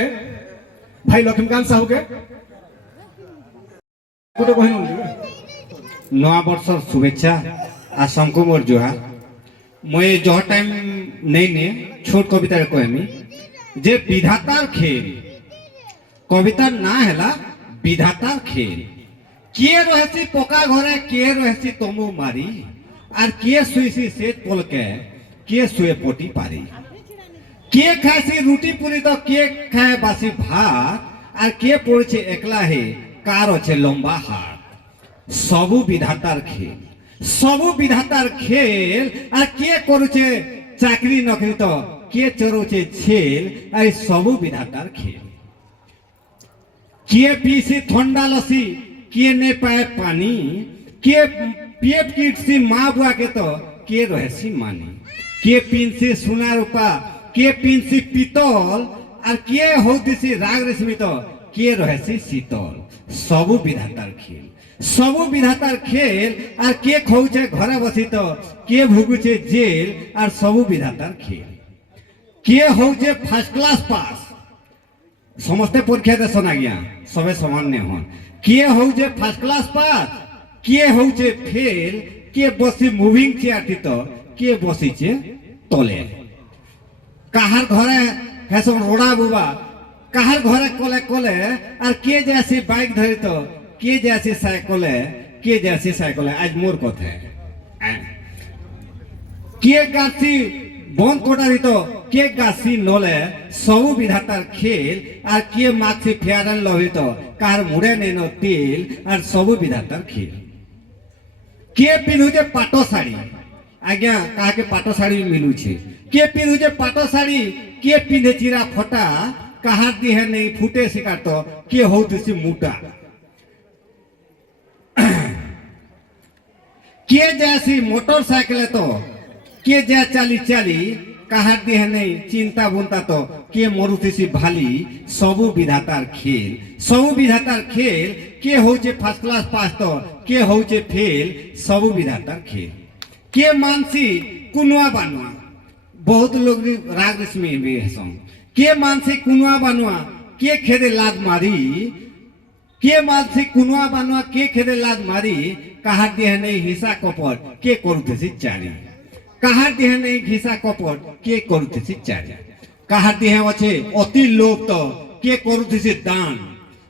भाई लक्ष्मीकांत साहू के फोटो कहि नवा वर्षर शुभेच्छा आ शंकु मोर जुहार मैं जह टाइम नहीं ने छोट कविता कहमी जे विधातार खेल कवितार ना हैला विधातार खेल किए रहसी पका घरे किए रहसी तमु मारी आर किए सुईसी सेत पलके किए सुए पोटी पारी किए खासी रुटी पूरी तो किए खाए बासी भात आर किए पड़े एकला हे कार अच्छे लंबा हाथ सबु विधातार खेल सबु विधातार खेल आर किए करुचे चाकरी नौकरी तो किए चरुचे छेल आर सबु विधातार खेल किए पीसी ठंडा लसी किए ने पाए पानी किए पीएफ किट सी माँ बुआ के तो किए रहसी मानी किए पिनसी सोना रूपा किए पिनसी पितल और किए होती राग रेशमी तो किए रहसी शीतल सबु विधातार खेल सबु विधातार खेल और किए खौचे घरे बसी तो किए भुगुचे जेल और सबु विधातार खेल किए होचे फर्स्ट क्लास पास समस्ते परीक्षा दे सुना गया सबे समान नहीं हन किए होचे फर्स्ट क्लास पास किए होचे फेल किए बसी मुविंग चेयर थी तो किए बसी चे तले कहार घरे फैशन रोड़ा बुबा कहार घरे कोले कोले और किए जैसी बाइक धरी तो किए जैसी साइकिल आज मोर कथे किए गासी बंद कोटारी तो के गासी नले सबु विधातार खेल और के माक्सी फेयरन लवी तो कार मुड़े नेनो तेल और सबु विधातार खेल के पिनुजे पाटो साड़ी आज्ञा कहा के पाटो साड़ी मिलू छे के पिनुजे पाटो साड़ी के पिंधे चिरा फटा कहार दी है नहीं फूटे शिकार तो के हो तुसी मुटा के जैसी मोटरसाइकिल तो के जा चाली चाली कहार दी है नहीं चिंता बुनता तो के मरुथी भाली सबु विधातार खेल के होचे फर्स्ट क्लास पास तो के होचे फेल सबु विधातार खेल के मानसी कुनुआ बानुआ बहुत लोग राग रेशमी भी हसन के मानसी कुनुआ बानुआ के खेदे लाद मारी के मानसी कुनुआ बानुआ के खेदे लाद मारी कहार दी है नहीं हिस्सा कपट के करुथी चारी कहार दिहे नहीं घिसा कपट के करुथि चारी कहार दिहे अच्छे अति लोभ तो के करुथि दान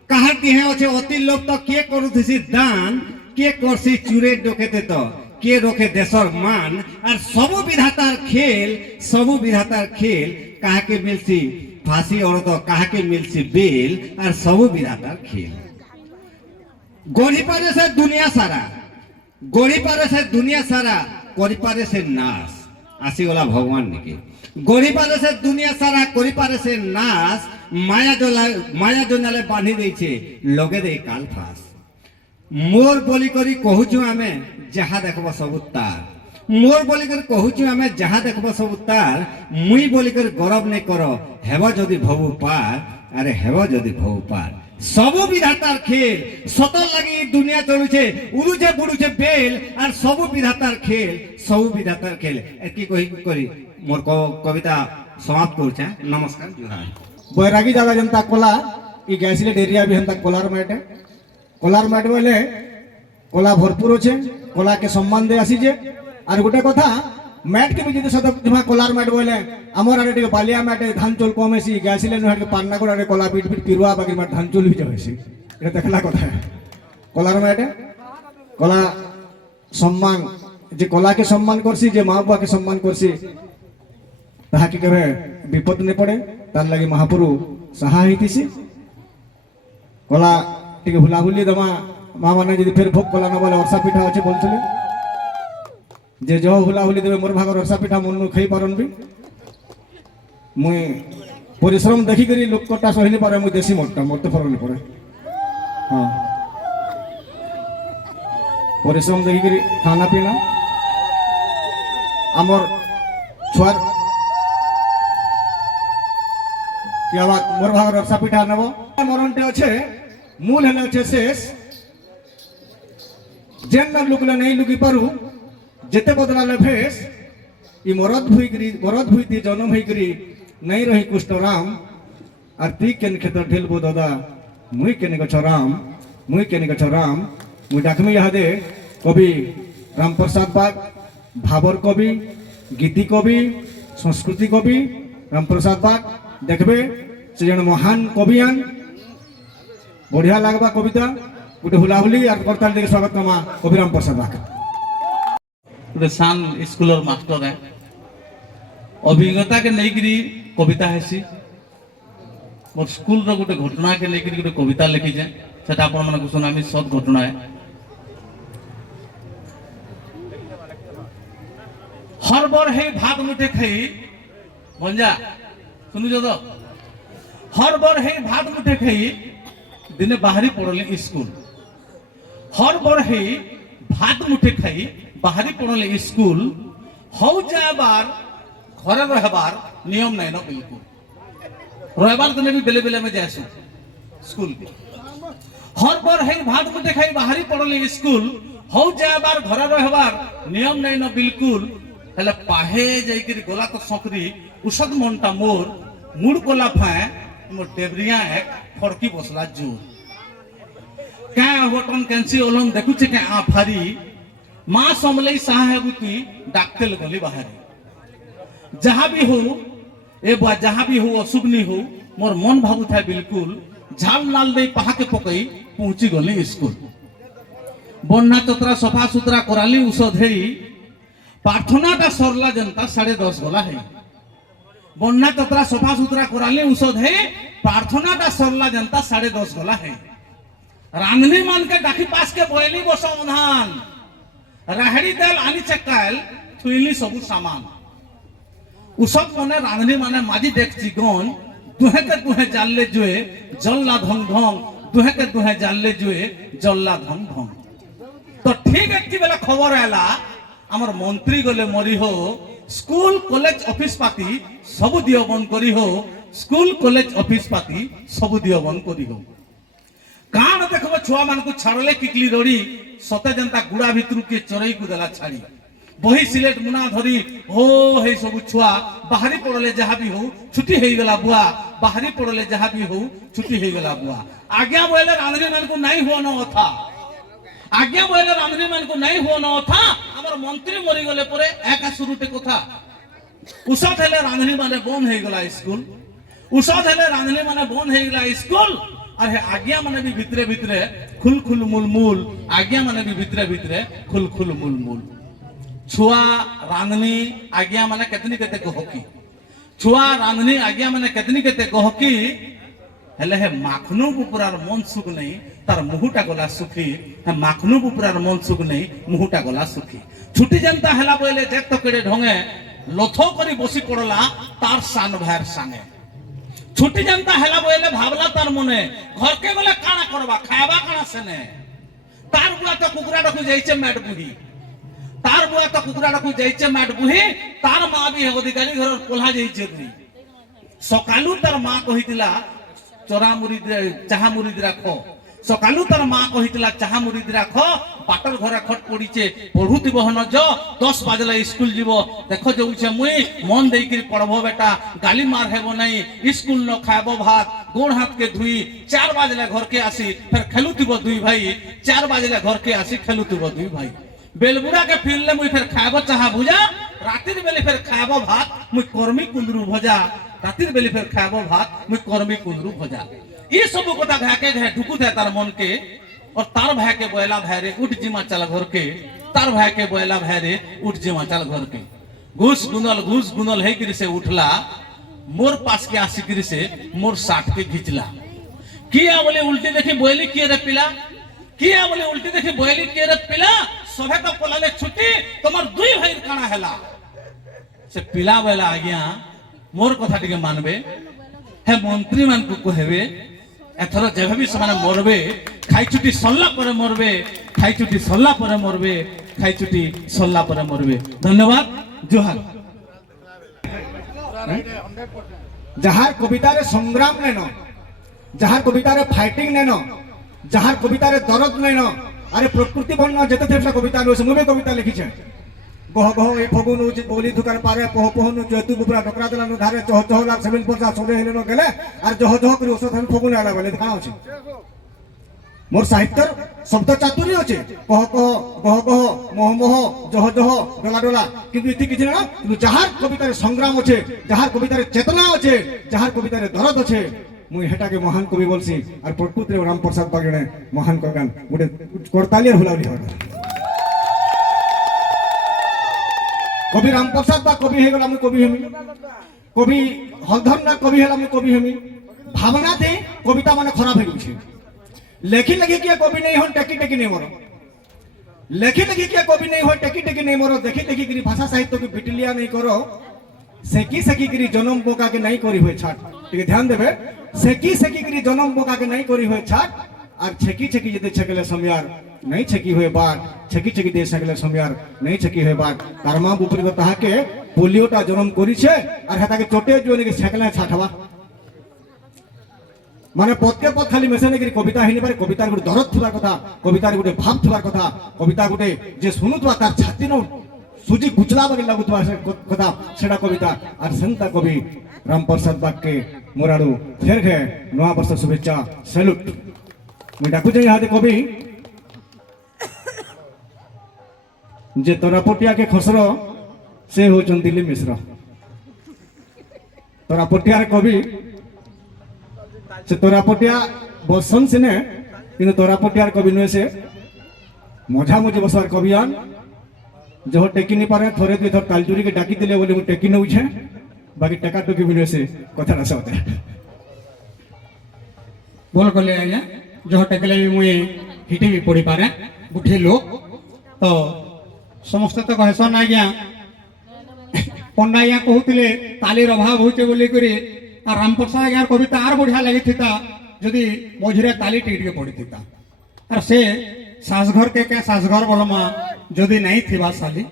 कहार दिहे अच्छे अति लोभ तो के करुथि दान के करसी चूरे डोकेते तो के रोके देशर मान और सबु विधातार खेल कहा के मिलसी फांसी और तो कहा के मिलसी बेल और सबु विधातार खेल गढ़ी पारे से दुनिया सारा करी पारे से नाश आसीगला भगवान निके गढ़ी पारे से दुनिया सारा करी पारे से नाश माया जोनाले बांधी देछे लगे दे काल फास मोर बोली करी कहूछु आमे जहा देखबो सब तार मोर बोली करी कहूछु आमे जहा देखबो सब तार मुई बोली करी गौरव नहीं करो हेबो जदि भवु पार अरे हेबो जदि भवु पार सबु विधातार खेल सतल लगी दुनिया चलुचे उड़ुचे बुड़ुचे बेल और सबु विधातार खेल एकी करी मोर कविता समाप्त करछे नमस्कार जुहार बैरागी जागा जनता कोला ई गैसलेट एरिया भी हमता कोलार माट बोले कोला भरपूर अच्छे कोला के सम्मान दे आसी जे और गोटे कथा मैट के भी जब सद जमा कोलार मैट बोले आमर आड़े टे बालिया मैट धान चोल कम हेसी गैसिले नुहार के पान्ना को आड़े कोला बीट बीट पिरुआ बाकी मैट धान चोल भी जो हेसी ये देखला कथा कोलार मैट कोला सम्मान जे कोला के सम्मान करसी जे माँ बाप के सम्मान करसी ताहा के केबे विपद ने पड़े तार लगे महापुरु सहा हितिसी कोला टिके भुलाभुली दमा माँ माने यदि फिर भोग कोला न बोले वर्षा पिठा अच्छे बोलते जे जो भुलाभुली देवे मोर भागर वर्षा पिठा मन खाई पारन भी मुई परिश्रम देखी करी लोक कटा सही नहीं पारे मुई देसी मोटा मोर तो फरक नहीं पड़े हाँ परिश्रम देखी करी खाना पीना आमर छुआर क्या बात मोर भागर वर्षा पिठा नब मरणटे अच्छे मूल हेले अच्छे शेष जेन लुकले नहीं लुकी पारू जेते बदलाले भेष ई मरद भुईती जन्म होईकरी नहीं रही कुष्ठराम आर ती केन खेतर ढेलबो दादा मुई केने गछ राम मुई केने गछ राम मुई डाकमी यादे कवि राम प्रसाद बाग भाबर कवि गीति कवि संस्कृति कवि राम प्रसाद बाग देखबे से जन महान कवियान बढ़िया लगबा कविता गोटे हुलाहुली आर करताल देके स्वागत कमा कवि राम प्रसाद बाग गोटे सान स्कूल मास्टर है अभिज्ञता के लेकिन कविता हेसी मोर स्कूल रो गोटे घटना के लेकिन गोटे कविता लिखी जाए सेटा आपण माने सुनामी सत घटना है हर बार है भात मुठे खाई मंजा सुनु जो तो हर बार है भात मुठे खाई दिने बाहरी पड़ले स्कूल हर बार है भात मुठे खाई बाहरी पड़ले स्कूल हौ जाबार घरे रहबार नियम नहीं ना बिल्कुल रहबार दिन भी बेले बेले में जासु स्कूल हर बार है भात मुठे खाई बाहरी पड़ले स्कूल हौ जाबार घरे रहबार नियम नहीं ना बिल्कुल हेले पाहे जाइकरी गोला तो सकरी उषद मनटा मोर मुड़ कोला फाए मोर टेबरिया एक फड़की बसला जोर क्या होटन कैंसी ओलम देखुचे के आ फारी मां समलई साहेबुती डाक्तेल गली बाहरी जहां भी हो ए बा जहां भी हो असुगनी हो मोर मन भाबु था बिल्कुल झाल नाल दे पहा के पकई पहुंची गली स्कूल बन्ना तोतरा सफा सुतरा कराली उषधेई प्रार्थनाटा सरला जनता 10:30 गला है बन्ना तोतरा सफा सुतरा कराली उषधे प्रार्थनाटा सरला जनता 10:30 गला है रांधनी मान के डाकी पास के बोइली बसो उन्हान राहड़ी तेल आनी चक्काल थुइली सब सामान उसब मने रांधनी माने माजी देखची गन दुहे के दुहे जालले जुए जल्ला धंग धंग दुहे के दुहे जालले जुए जल्ला धंग धंग तो ठीक एक बेला खबर आला हमर मंत्री गले मरी हो स्कूल कॉलेज ऑफिस पाती सब दियो बंद करी हो स्कूल कॉलेज ऑफिस पाती सब दियो बंद करी हो कान देखबो छुआ मान को छाड़ले किकली रोड़ी सते जनता गुड़ा भितरु के चोरई को देला छाड़ी बही सिलेट मुना धरी हो हे सब छुआ बाहरी पड़ले जहां भी हो छुट्टी हे गला बुआ बाहरी पड़ले जहां भी हो छुट्टी हे गला बुआ आज्ञा बोले रांधनी मान को नहीं हो न था आज्ञा बोले रांधनी मान को नहीं हो न था हमर मंत्री मरी गले परे एका शुरूटे कथा उषद हेले रांधनी माने बंद हे गला स्कूल उषद हेले रांधनी माने बंद हे गला स्कूल अरे आज्ञा माने भी भितरे भितरे खुल खुल मुल मुल आज्ञा माने भी भितरे भितरे खुल खुल मुल मुल छुआ रांधनी आज्ञा माने केतनी केते गहकी छुआ रांधनी आज्ञा माने केतनी केते गहकी हेले हे माखनु पुपुरार मन सुख नहीं तार मुहुटा गला सुखी हे माखनु पुपुरार मन सुख नहीं मुहुटा गला सुखी छुट्टी जनता हेला बोले देख तो केड़े ढंगे लथो करी बसी पड़ला तार सान भार साने छुट्टी जनता हेला बोले भावला तार मने घर के गले काना करबा खायबा काना सेने तार बुआ तो कुकुरा रखु जाइছে मैट बुही तार बुआ तो कुकुरा रखु जाइছে मैट बुही तार मां भी अधिकारी घर पोला जाइছে बुही सकालू तार मां कहितिला चोरा मुरी चाहा मुरी राखो सकालू तार मां कहितिला चाहा मुरी राखो बाटर घरे खट पड़ीचे पढ़ुती बहन जो 10 बाजला स्कूल जीवो देखो जोउछे मुई मन देइकरी पढ़बो बेटा गाली मार हेबो नहीं स्कूल न खाबो भात गोड़ हाथ के धुई 4 बाजले घर के आसी फिर खेलुतीबो दुई भाई 4 बाजले घर के आसी खेलुतीबो दुई भाई बेलबुड़ा के फिरले मुई फिर खाबो चाहा भुजा রাতের বেলে ফের খাইব ভাত মুই কর্মী কুন্দরু ভজা রাতের বেলে ফের খাইব ভাত মুই কর্মী কুন্দরু ভজা ये सब কথা ভাকে ঘে ঢুকু দেয় তার মনকে और तार भाई के बोला भाई रे उठ जिमा चल घर के तार भाई के बोला भाई रे उठ जिमा चल घर के घुस गुनल है गिरी से उठला मोर पास के आसी गिरी से मोर साठ के घिचला किया बोले उल्टी देखी बोली किए रे पिला किया बोले उल्टी देखी बोली किए रे पिला सभे तो पलाले छुट्टी तुम्हार दुई भाई काना हैला से पिला बोला आज्ञा मोर कथा टिके मानबे हे मंत्री मान को कहबे एथर जेबे भी समान मरबे खाई छुट्टी सल्ला परे मरबे खाई छुट्टी सल्ला परे मरबे खाई छुट्टी सल्ला परे मरबे धन्यवाद जोहार जहार कवितार संग्राम नेन जहार कवितार फाइटिंग नेन जहार कवितार दरद नेन अरे प्रकृति बन्न जेते थे कविता नो मुबे कविता लिखिछे गह गह ए फगुन उचित बोली दुकार पारे पह पहन जेतु गुबरा डकरा दला नो धारे चह चह लाख सेमिल परसा सोले हेले नो गेले आर जह जह करी ओसथ फगुन आला बोले का अछि मोर साहित्यर शब्द चातुर्य अछि कह कह गह गह मोह मोह जह जह डला डला किंतु इति किछ ना किंतु जहार कवितार संग्राम अछि जहार कवितार चेतना अछि जहार कवितार दरद अछि मुई हेटा के महान कवि बोलसी आर प्रकृति राम प्रसाद बागणे महान कविगान गुटे करतालियर हुलावली हो कवि राम प्रसाद बा कवि हेगला मुई कवि हेमी कवि हलधर ना कवि हेला मुई कवि हेमी भावना दे कविता माने खराब हे गछि लेखी लगी किया कवि नहीं हो टेकी टेकी नहीं मोर लेखी लगी किया कवि नहीं हो टेकी टेकी नहीं मोर देखी देखी करी भाषा साहित्य की बिटलिया नहीं करो सेकी सेकी करी जन्म बोका के नहीं करी हुए छाट ठीक ध्यान देबे सेकी सेकी करी जन्म बोका के नहीं करी हुए छाट और छेकी छेकी जदे छकेले समयार नहीं छेकी हुए बात छेकी छेकी दे सकले समयार नहीं छेकी हुए बात तारमा ऊपर तो ताहा के पोलियोटा जन्म करी छे और हेता के चोटे जोने के छकले छाटवा माने पत्ते पत खाली मेसेने करी कविता हिनी पारे कवितार गुटे दरद थिबार कथा कवितार गुटे भाव थिबार कथा कविता गुटे जे सुनुतवा तार छाती नो सुजी गुचला बगे लागुतवा कथा सेडा कविता और संता कवि राम प्रसाद बाक्के मोराडू फेर घे नवा वर्ष शुभेच्छा सैल्यूट मैं डाकू जाई हादे कवि जे तोरापटिया के खसरो से होचन दिल्ली मिश्र तोरापटिया कवि से तोरापटिया बसन सिने किंतु तोरापटिया कवि नुए से मझा मझी बसवार कवियान जो टेकी नहीं पारे थोड़े दुई थर तालजुरी के डाकी दिले बोले टेकी न उछे बाकी टेका टुकी भी से कथा ना होते बोल कले आज्ञा जो टेकले भी मुई हिटी भी पड़ी पारे बुढ़े लोग तो समस्त तो कहसन आज्ञा पंडा आज्ञा कहते तालीर अभाव होचे बोली करी और राम प्रसाद आज्ञा कविता आर बढ़िया लगी था जदि मझे ताली टिके पड़ी था और से सासघर के क्या सासघर बोलमा जदि नहीं थिबा साली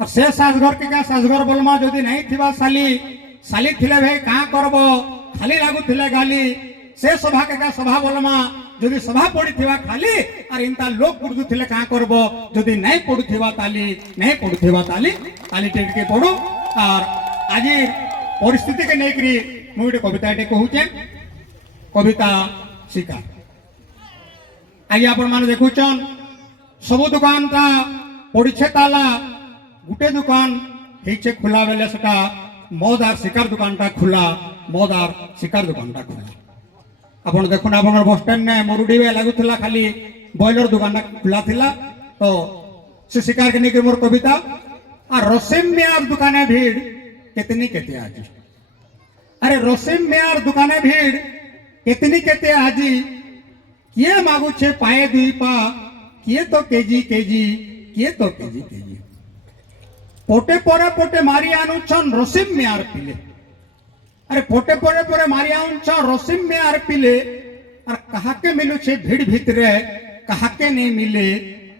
और से सासघर के क्या सासघर बोलमा जदि नहीं थिबा साली साली थिले भाई कहाँ करब खाली लागू थिले गाली से सभा के क्या सभा बोलमा जदि सभा पड़ी थिबा खाली और इनता लोग पुरदु थिले कहाँ करब जदि नहीं पड़ू थिबा ताली नहीं पड़ू थिबा ताली ताली टिके पड़ू और आज परिस्थिति के नहीं करी मुझे कविता कहूचे कविता शिकार आज आप देखुचन सबु दुकान ता पड़े ताला गुटे दुकान होचे खुला बेले सेटा मद और शिकार दुकान टा खुला मद और शिकार दुकान टा खुला आपन देखुन आप बस स्टैंड ने मरुडी लगुला खाली बॉयलर दुकान खुला थिला तो से शिकार के नहीं मोर कविता और रसीम मियार दुकाने भीड़ केतनी केते आज अरे रसीम मियार दुकाने भीड़ केतनी केते आजी किए मागु छे पाए दुई पा किए तो केजी केजी किए तो केजी केजी पोटे पोरे पोटे मारी आनुछन रसीम मियार पिले अरे पोटे पोरे पोरे मारी आनुछन रसीम मियार पिले और कहा के मिलु छे भीड़ भितरे कहा के नहीं मिले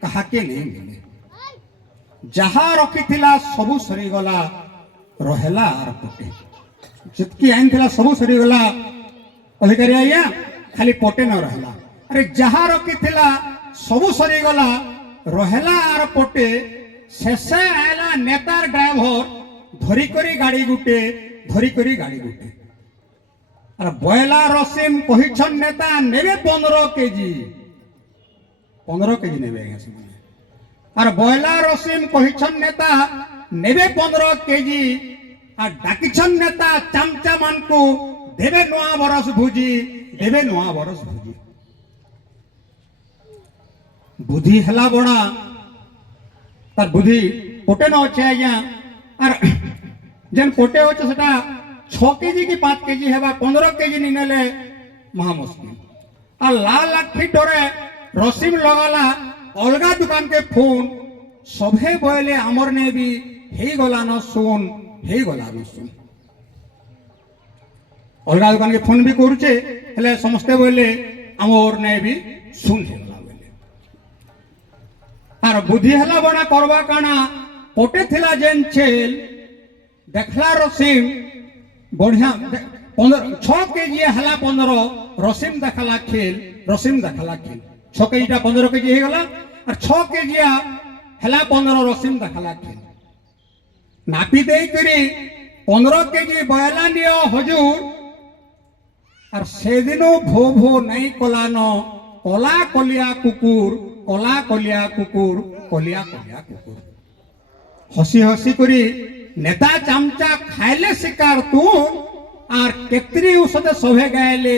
कहा के नहीं मिले जहा रखी थिला सबु सरी गला रहेला आर पोटे जितकी आइन थिला सबु सरी गला अधिकारी आया खाली पोटे न रहला अरे जहा रखी थिला सबु सरी गला रहेला आर पोटे शेषे आयला नेतार ड्राइवर धरी करी गाड़ी गुटे धरी करी गाड़ी गुटे और बयला रसीम कहिछन नेता नेबे 15 केजी नेबे और बयला रसीम कहिछन नेता नेबे 15 केजी आ डाकिछन नेता चामचा मान को देबे नुआ बरस भुजी देबे नुआ बरस भुजी बुद्धि हला बड़ा तार बुद्धि पोटे न अच्छे आज्ञा आर जेन पोटे अच्छे सेटा 6 केजी की 5 केजी हेबा 15 केजी नी नेले महा मुश्किल आ लाल लाठी डरे रसीम लगाला अलगा दुकान के फोन सभे बोले आमर ने भी हे गला न सुन हे गला न सुन अलगा दुकान के फोन भी करूचे हेले समस्ते बोले आमर ने भी सुन हे गला बोले आर बुद्धि हला बना करबा काना पोटे थिला जेन छेल देखला रसीम बढ़िया 6 केजी हला 15 रसीम देखला खेल रसीम देखला खेल 6 केजी 15 केजी हे गला और 6 केजी हला 15 रसीम देखला खेल नापी दे करी 15 केजी बयला नियो हजूर और से दिनो भो भो नहीं कलानो कला कलिया कुकुर कला कलिया कुकुर कलिया कलिया कुकुर हसी हसी करी नेता चामचा खाइले शिकार तू और केतरी उसदे सभे गायले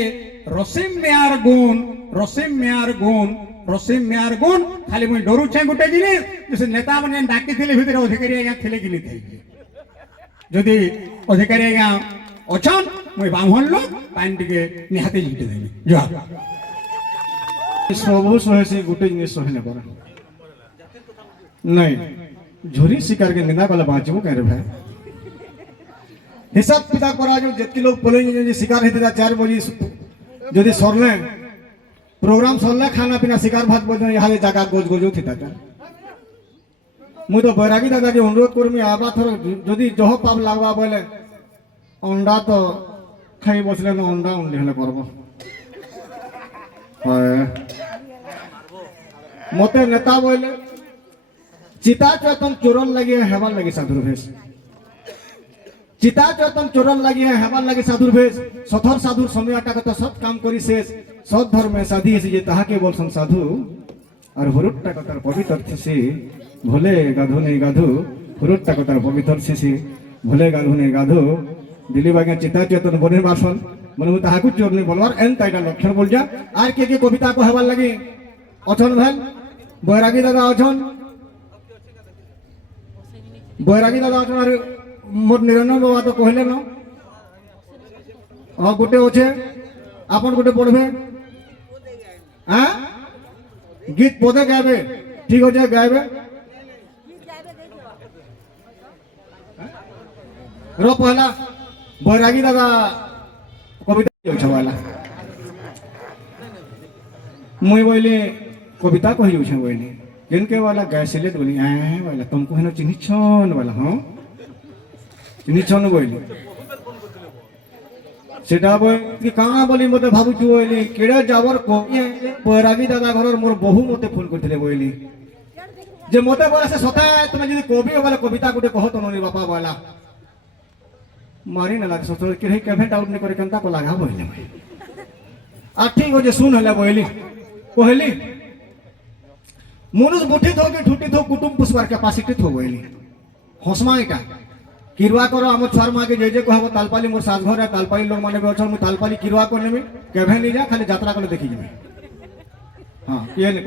रसीम मेयार गुण रसीम मेयार गुण रसीम मेयार गुण खाली मुई डरू छे गुटे जिनिस जैसे नेता माने डाकी थिले भितर अधिकारी आज्ञा थिले कि थे जदि अधिकारी आज्ञा अछन मुई बामहन लोग पानी टिके निहाते जिते देबी जा सब सहे गुटे जिनिस सहे ने पर नहीं झुरी शिकार के निंदा कले बाँचबो कह रे भाई हिसाब किताब करा जो जितके लोग पोलिंग शिकार हेते 4 बजे जदि सरले प्रोग्राम सरले खाना पीना शिकार भात बजे यहाँ जगह गोज गोजो थी था मुई तो बैरागी दादा के अनुरोध करमी आबा थर जदि जह पाप लागवा बोले अंडा तो खाई बसले न अंडा उंडे हेले करबो मते नेता बोले चिता चेतन चोरन लगे हेबार लगे साधुर भेष चिता चेतन चोरन लगे हेबार लगे साधुर भेष सथर साधुर समय आटा सब काम करी शेष सद धर्म साधी जे ताहाके बोलसन साधु और हुरुट्टा कतार पवित्र थिसी भोले गाधु नहीं गाधु हुरुट्टा कतार पवित्र थिसी भोले गाधु नहीं गाधु दिली बागे चिता चेतन बने बासन मनु ताहाकु चोर नहीं बोलवार एन ताइटा लक्षण बोल जा आर के कविता को हेबार लगे अछन भाई बैरागी दादा अछन बैरागी दादा अरे मोर निरंजन बाबा तो कहले न गोटे अच्छे आपन गोटे पढ़बे हाँ गीत पदे गायबे ठीक अच्छे गायबे रो पहला बैरागी दादा कविता वाला मुई बोले कविता कही बोली जिनके वाला गैस सिलेट बोली आए वाला तुमको है चिन्ही छन वाला हाँ चिन्ही छन बोली सेटा बोली कहाँ बोली मते भाबुछु बोली केड़े जावर को बैरागी दादा घर मोर बहु मते फोन करथिले बोली जे मते बोला से सता तुम जदी कवि वाला कविता गुटे कहो तो ननी बापा वाला मारी न लाग सोचो कि केभे डाउट नहीं करे कंता को लगा बोली आ ठीक हो जे सुन हला बोली कहली मनुष्य गुठित हो कि ठुटित हो कुटुंब पुष्पार कैपेसिटी थो बोली हसमा इटा किरवा करो आम छुआर माँ के जे कहब तालपाली मोर सास घर है तालपाली लोग माने अच्छा मुझे तालपाली किरवा कर नेमी केभे नहीं जा खाली यात्रा कर देखी जी हाँ ये नहीं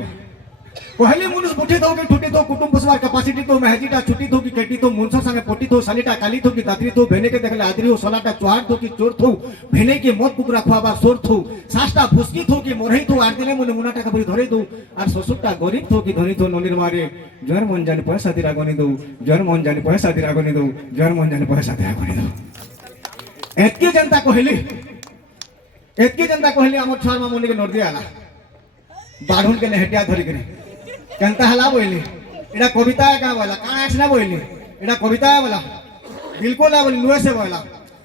कहली मनुष्य गुठित हो कि ठुटित हो कुटुंब पुष्पार कैपेसिटी तो महजीटा छुट्टी थो कि केटी तो मुनसर संगे पोटी थो सालीटा काली थो कि दात्री थो भेने के देखले आदरी हो सलाटा चुहार थो कि चोर थो भेने के मत कुकरा खुआबा सोर थो सासटा फुसकी थो कि मोरही थो आर दिले मुने मुना टाका भरी धरे दो आर ससुरटा गरीब थो कि धनी थो ननिर मारे जर मन जाने पैसा दिरा गनी दो जर मन जाने पैसा दिरा गनी दो जर मन जाने पैसा दिरा गनी दो एतकी जनता कहली हमर छार मा मुनि के नोट दियाला बाढुन के नेहटिया धरि करी केनता हला बोली एटा कविता है का बोला काना आछना बोली एटा कविता है बोला बिल्कुल है बोली नुए से बोला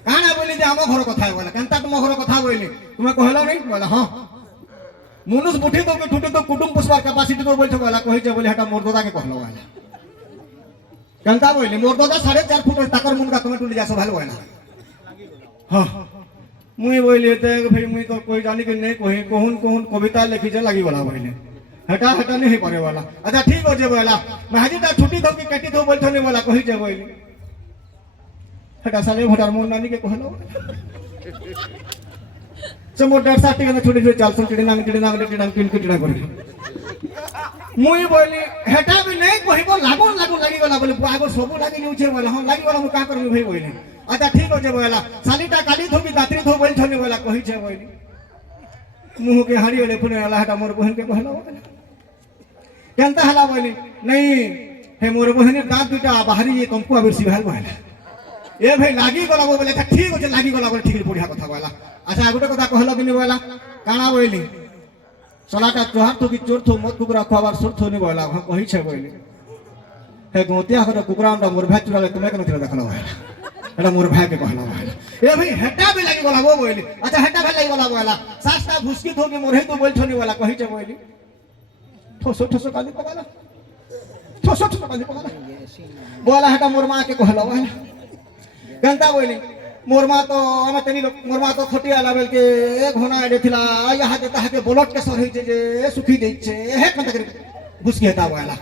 काना बोली जे हमर घर कथा है बोला केनता तुम घर कथा बोली तुम कहला नहीं बोला हां मनुष्य बुठी तो के ठुटे तो कुटुंब पुष्पार कैपेसिटी तो बोलछो बोला कहि जे बोली हटा मोर दादा के कहलो बोला केनता बोली मोर दादा 4.5 फुट ताकर मुन का तुम टुली जासो भालो बोला हां मुई बोली ते भाई मुई तो कोई जानी के नहीं कहि कोहुन कोहुन कविता लिखि जे लागी बोला बोली हटा हटा नहीं पड़े वाला अच्छा ठीक हो जे बोला मैं हाजीटा छुट्टी दो कि कटी दो बोलथो नहीं बोला कहि जे बोली हटा साले भटार मोन नानी के कहलो से मोर डर साटी के छोड़ी छोड़ी चाल सुन टिड़ी नांग किन किटना कर मुई बोली हेटा भी नहीं कहबो लागो लागो लागी गला बोले आगो सबो लागी नु छे बोला हम लागी गला हम का करबी भाई बोली अच्छा ठीक हो जे बोला सालीटा काली धोबी दात्री धो बोलथो नहीं बोला कहि जे बोली मुंह के हाड़ी वाले पुने वाला हटा मोर बहन के कहलो केनता हला बोली नहीं हे मोर बहन दांत दुटा बाहरी ये कंकुआ बेसी भाल बोला ए भाई लागी गला बोले अच्छा ठीक हो जे लागी गला बोले ठीक बढ़िया कथा बोला अच्छा गोटे कथा कहलो कि नहीं बोला काना बोली सलाटा तोहार तो कि चोर थो मत कुकरा खबर सुर थो नहीं बोला हम कहि छे बोली हे गोतिया हर कुकरा अंडा मोर भाई चुरा तुमे कनो थिला देखलो एटा मोर भाई के कहलो ए भाई हेटा भी लागी गला वो बोली अच्छा हेटा भी लागी गला बोला सासटा घुसकी थो कि मोर हे तो बोल छो नहीं बोला कहि छे बोली ठोसो ठोसो काली पगाला ठोसो ठोसो काली पगाला बोला हेटा मोर मां के कहलो बोला गंता बोली मोर मां तो हम तनी मोर मां तो खटिया लावेल के एक होना एडे थिला यहाँ देता है के ब्लड प्रेशर होई जे सुखी देई छे हे कंता कर घुसकी हेता बोला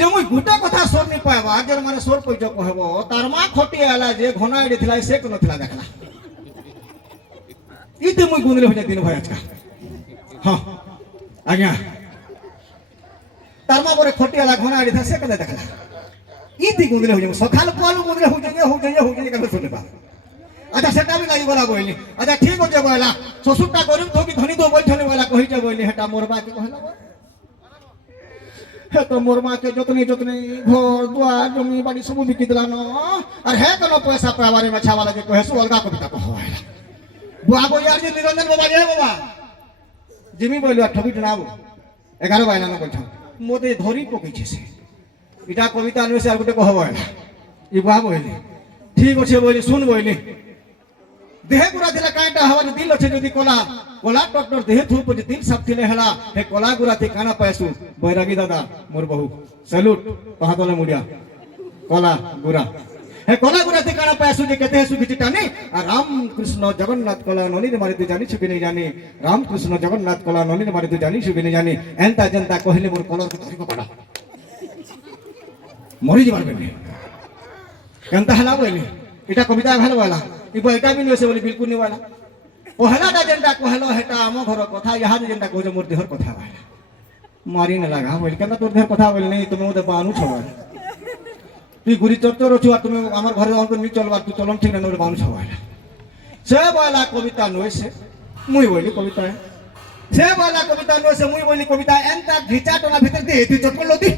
जे मुई गुटा कथा सोर नहीं पाएबा जे माने सोर पइजो कहबो तार मां खटिया आला जे घोना एडे थिला से कोनो थिला देखला इते मुई गुंदले हो जा दिन भर आज का हां आज्ञा तार मां बोरे खटिया आला घोना एडे था से कने देखला इति गुंदले हो जा सखाल कोलु गुंदले हो जाए कने सुने बा अच्छा सेटा भी लागी बोला बोली अच्छा ठीक हो जे बोला ससुरटा गरीब तो कि धनी तो बोल छने बोला कहि जे बोली हेटा मोर बा के कहला हे तो मोर मां के जतनी घर द्वार जमी बाड़ी सब बिकी दिला न और हे कोनो पैसा पावारे में छावा लगे कहे सु अलगा कविता कहवाला बुआ को यार जे निरंजन बाबा जे बाबा जिमी बोलवा ठबी टनाबो 11 बायना न बैठा मोते धरी पकई छे से इटा कविता न से आ गुटे कहवाला ई बुआ बोली ठीक होछे बोली सुन बोली देह गुरा दिला कांटा हवा दिल अच्छे जदि कोला कोला डॉक्टर देह थूप जे दिल सब थिले हला हे कोला गुरा ते काना पैसु बैरागी दादा मोर बहु सैल्यूट कहा तले मुडिया कोला गुरा हे कोला गुरा ते काना पैसु जे केते सुखी चिटानी आ राम कृष्ण जगन्नाथ कोला नोनी ने मारे तू जानी छुबी नहीं जानी राम कृष्ण जगन्नाथ कोला नोनी ने मारे तू जानी छुबी नहीं जानी एंता जनता कहले मोर कलर के धरी को पड़ा मरी जबार बेने केनता हला बोली इटा कविता भालो वाला इबो इटा भी नसे बोली बिल्कुल नहीं वाला पहला दा जनता कहलो हेटा हम घर कथा यहा जनता कहो जे मोर देहर कथा वाला मारी न लगा बोली केना तोर देहर कथा बोली नहीं तुम ओदे बानु छवा तू गुरी चोर छुआ तुम हमर घर हमको नहीं चलवा तू चलम ठीक न बानु छवा से वाला कविता नसे मुई बोली कविता से वाला कविता नसे मुई बोली कविता एंता घिचा टोना भीतर दे तू चटकल लोदी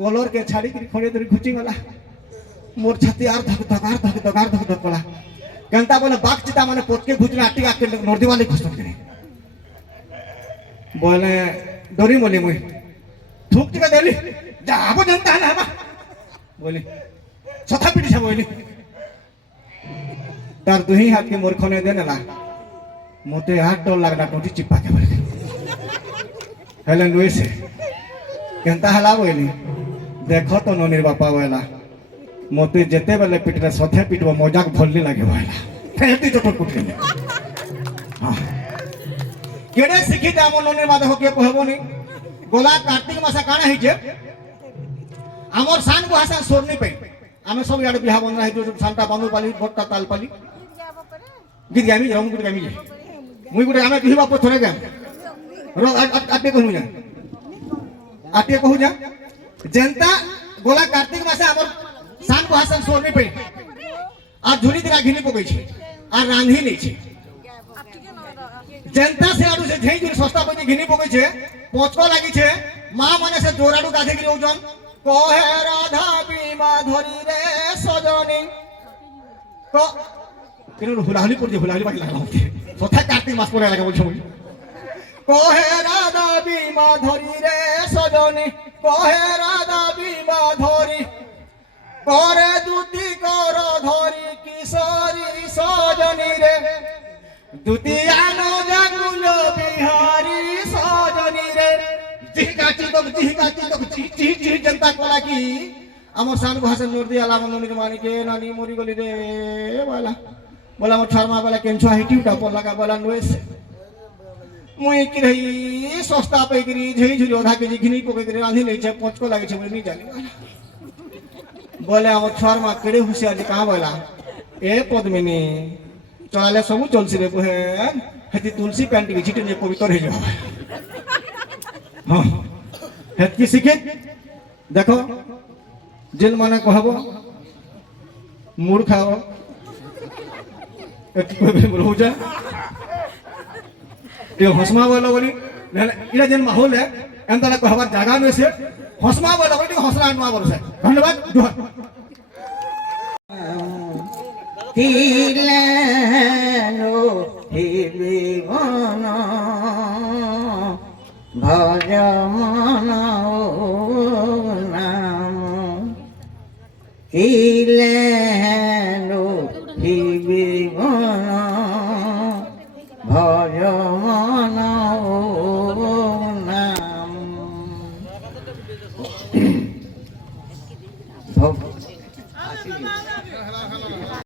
कलर के छाड़ी के खड़े तरी घुची गला मोर छाती आर धक कला केनता बोले बाग चिता माने पोतके घुचना आटी आके नर्दी वाले घुसन करे बोले डरी मोली मुई थूक टिका देली जाबो जनता हला बा बोली छथा पिटी छ बोली तार दुही हाथ के मोर खने देनेला मोते हाथ डर लागला टोटी चिपा के बोले हेले नुइसे केनता हला बोली देखो तो नोनीर बापा बोला मोते जेते बेले पिटरे सथे पिटबो मजाक भल्ली लागे भाईला फेती चोट कुटले हां केडे सिखि जामो नोने मादे होके कहबोनी गोला कार्तिक मासा काना हिजे हमर सान भाषा सोरनी पे आमे सब याडे बिहा बन रही जो सांता बांदू पाली भट्टा ताल पाली गीत गामी रम गुट गामी मुई गुटे आमे बिहा बाप थरे गा रो आटे कहू जा आटे कहू जा जनता गोला कार्तिक मासा हमर सान को हासन सोरनी पे आ झुली दिला घिनी पकई छे आ रांधी नै छे जनता से आडू से झेई जुरी सस्ता पे घिनी पकई छे पोचको लागी छे मां माने से जोराडू गाधे गिरी ओजन कहे राधा बीमा धरी रे सजनी को किनु हुलाहुली पुर जे हुलाहुली बाकी लागला होते सोथा कार्तिक मास परे लागे बोल छमुई कहे राधा बीमा धरी रे सजनी कहे राधा बीमा धरी करे दूती कर धरी किशोरी सजनी रे दुतियानो जगुल बिहारी सजनी रे जिहिकाची तो जी जनता कोला की हमर सान भाषा नोर दिया लाम नोनी मानी के नानी मोरी गली रे बोला बोला मो छरमा वाला केनछो हिटिउटा पर लगा बोला नोएस मुई कि रही सस्ता पे करी झई झुरी आधा केजी घिनी पके करी रांधी ले छे पचको लागे छे बोले नहीं जाने बोले अब छोर मा केड़े हुसियार जे कहां बोला ए पद्मिनी चले सब चलसी रे बहन हेती तुलसी पैंट के छिटे जे पवित्र हे जाओ हां हेती सिखे देखो जिन माने कहबो मूड खाओ एती कोई बोल जा ये हसमा वाला बोली इला जन माहौल है एंतला कहबार जागा में से हसमा वाला बोली हसना नुआ बोल से धन्यवाद जोहार तिलेनो हिबिवन भज मन नाम तिलेनो हिबिवन भज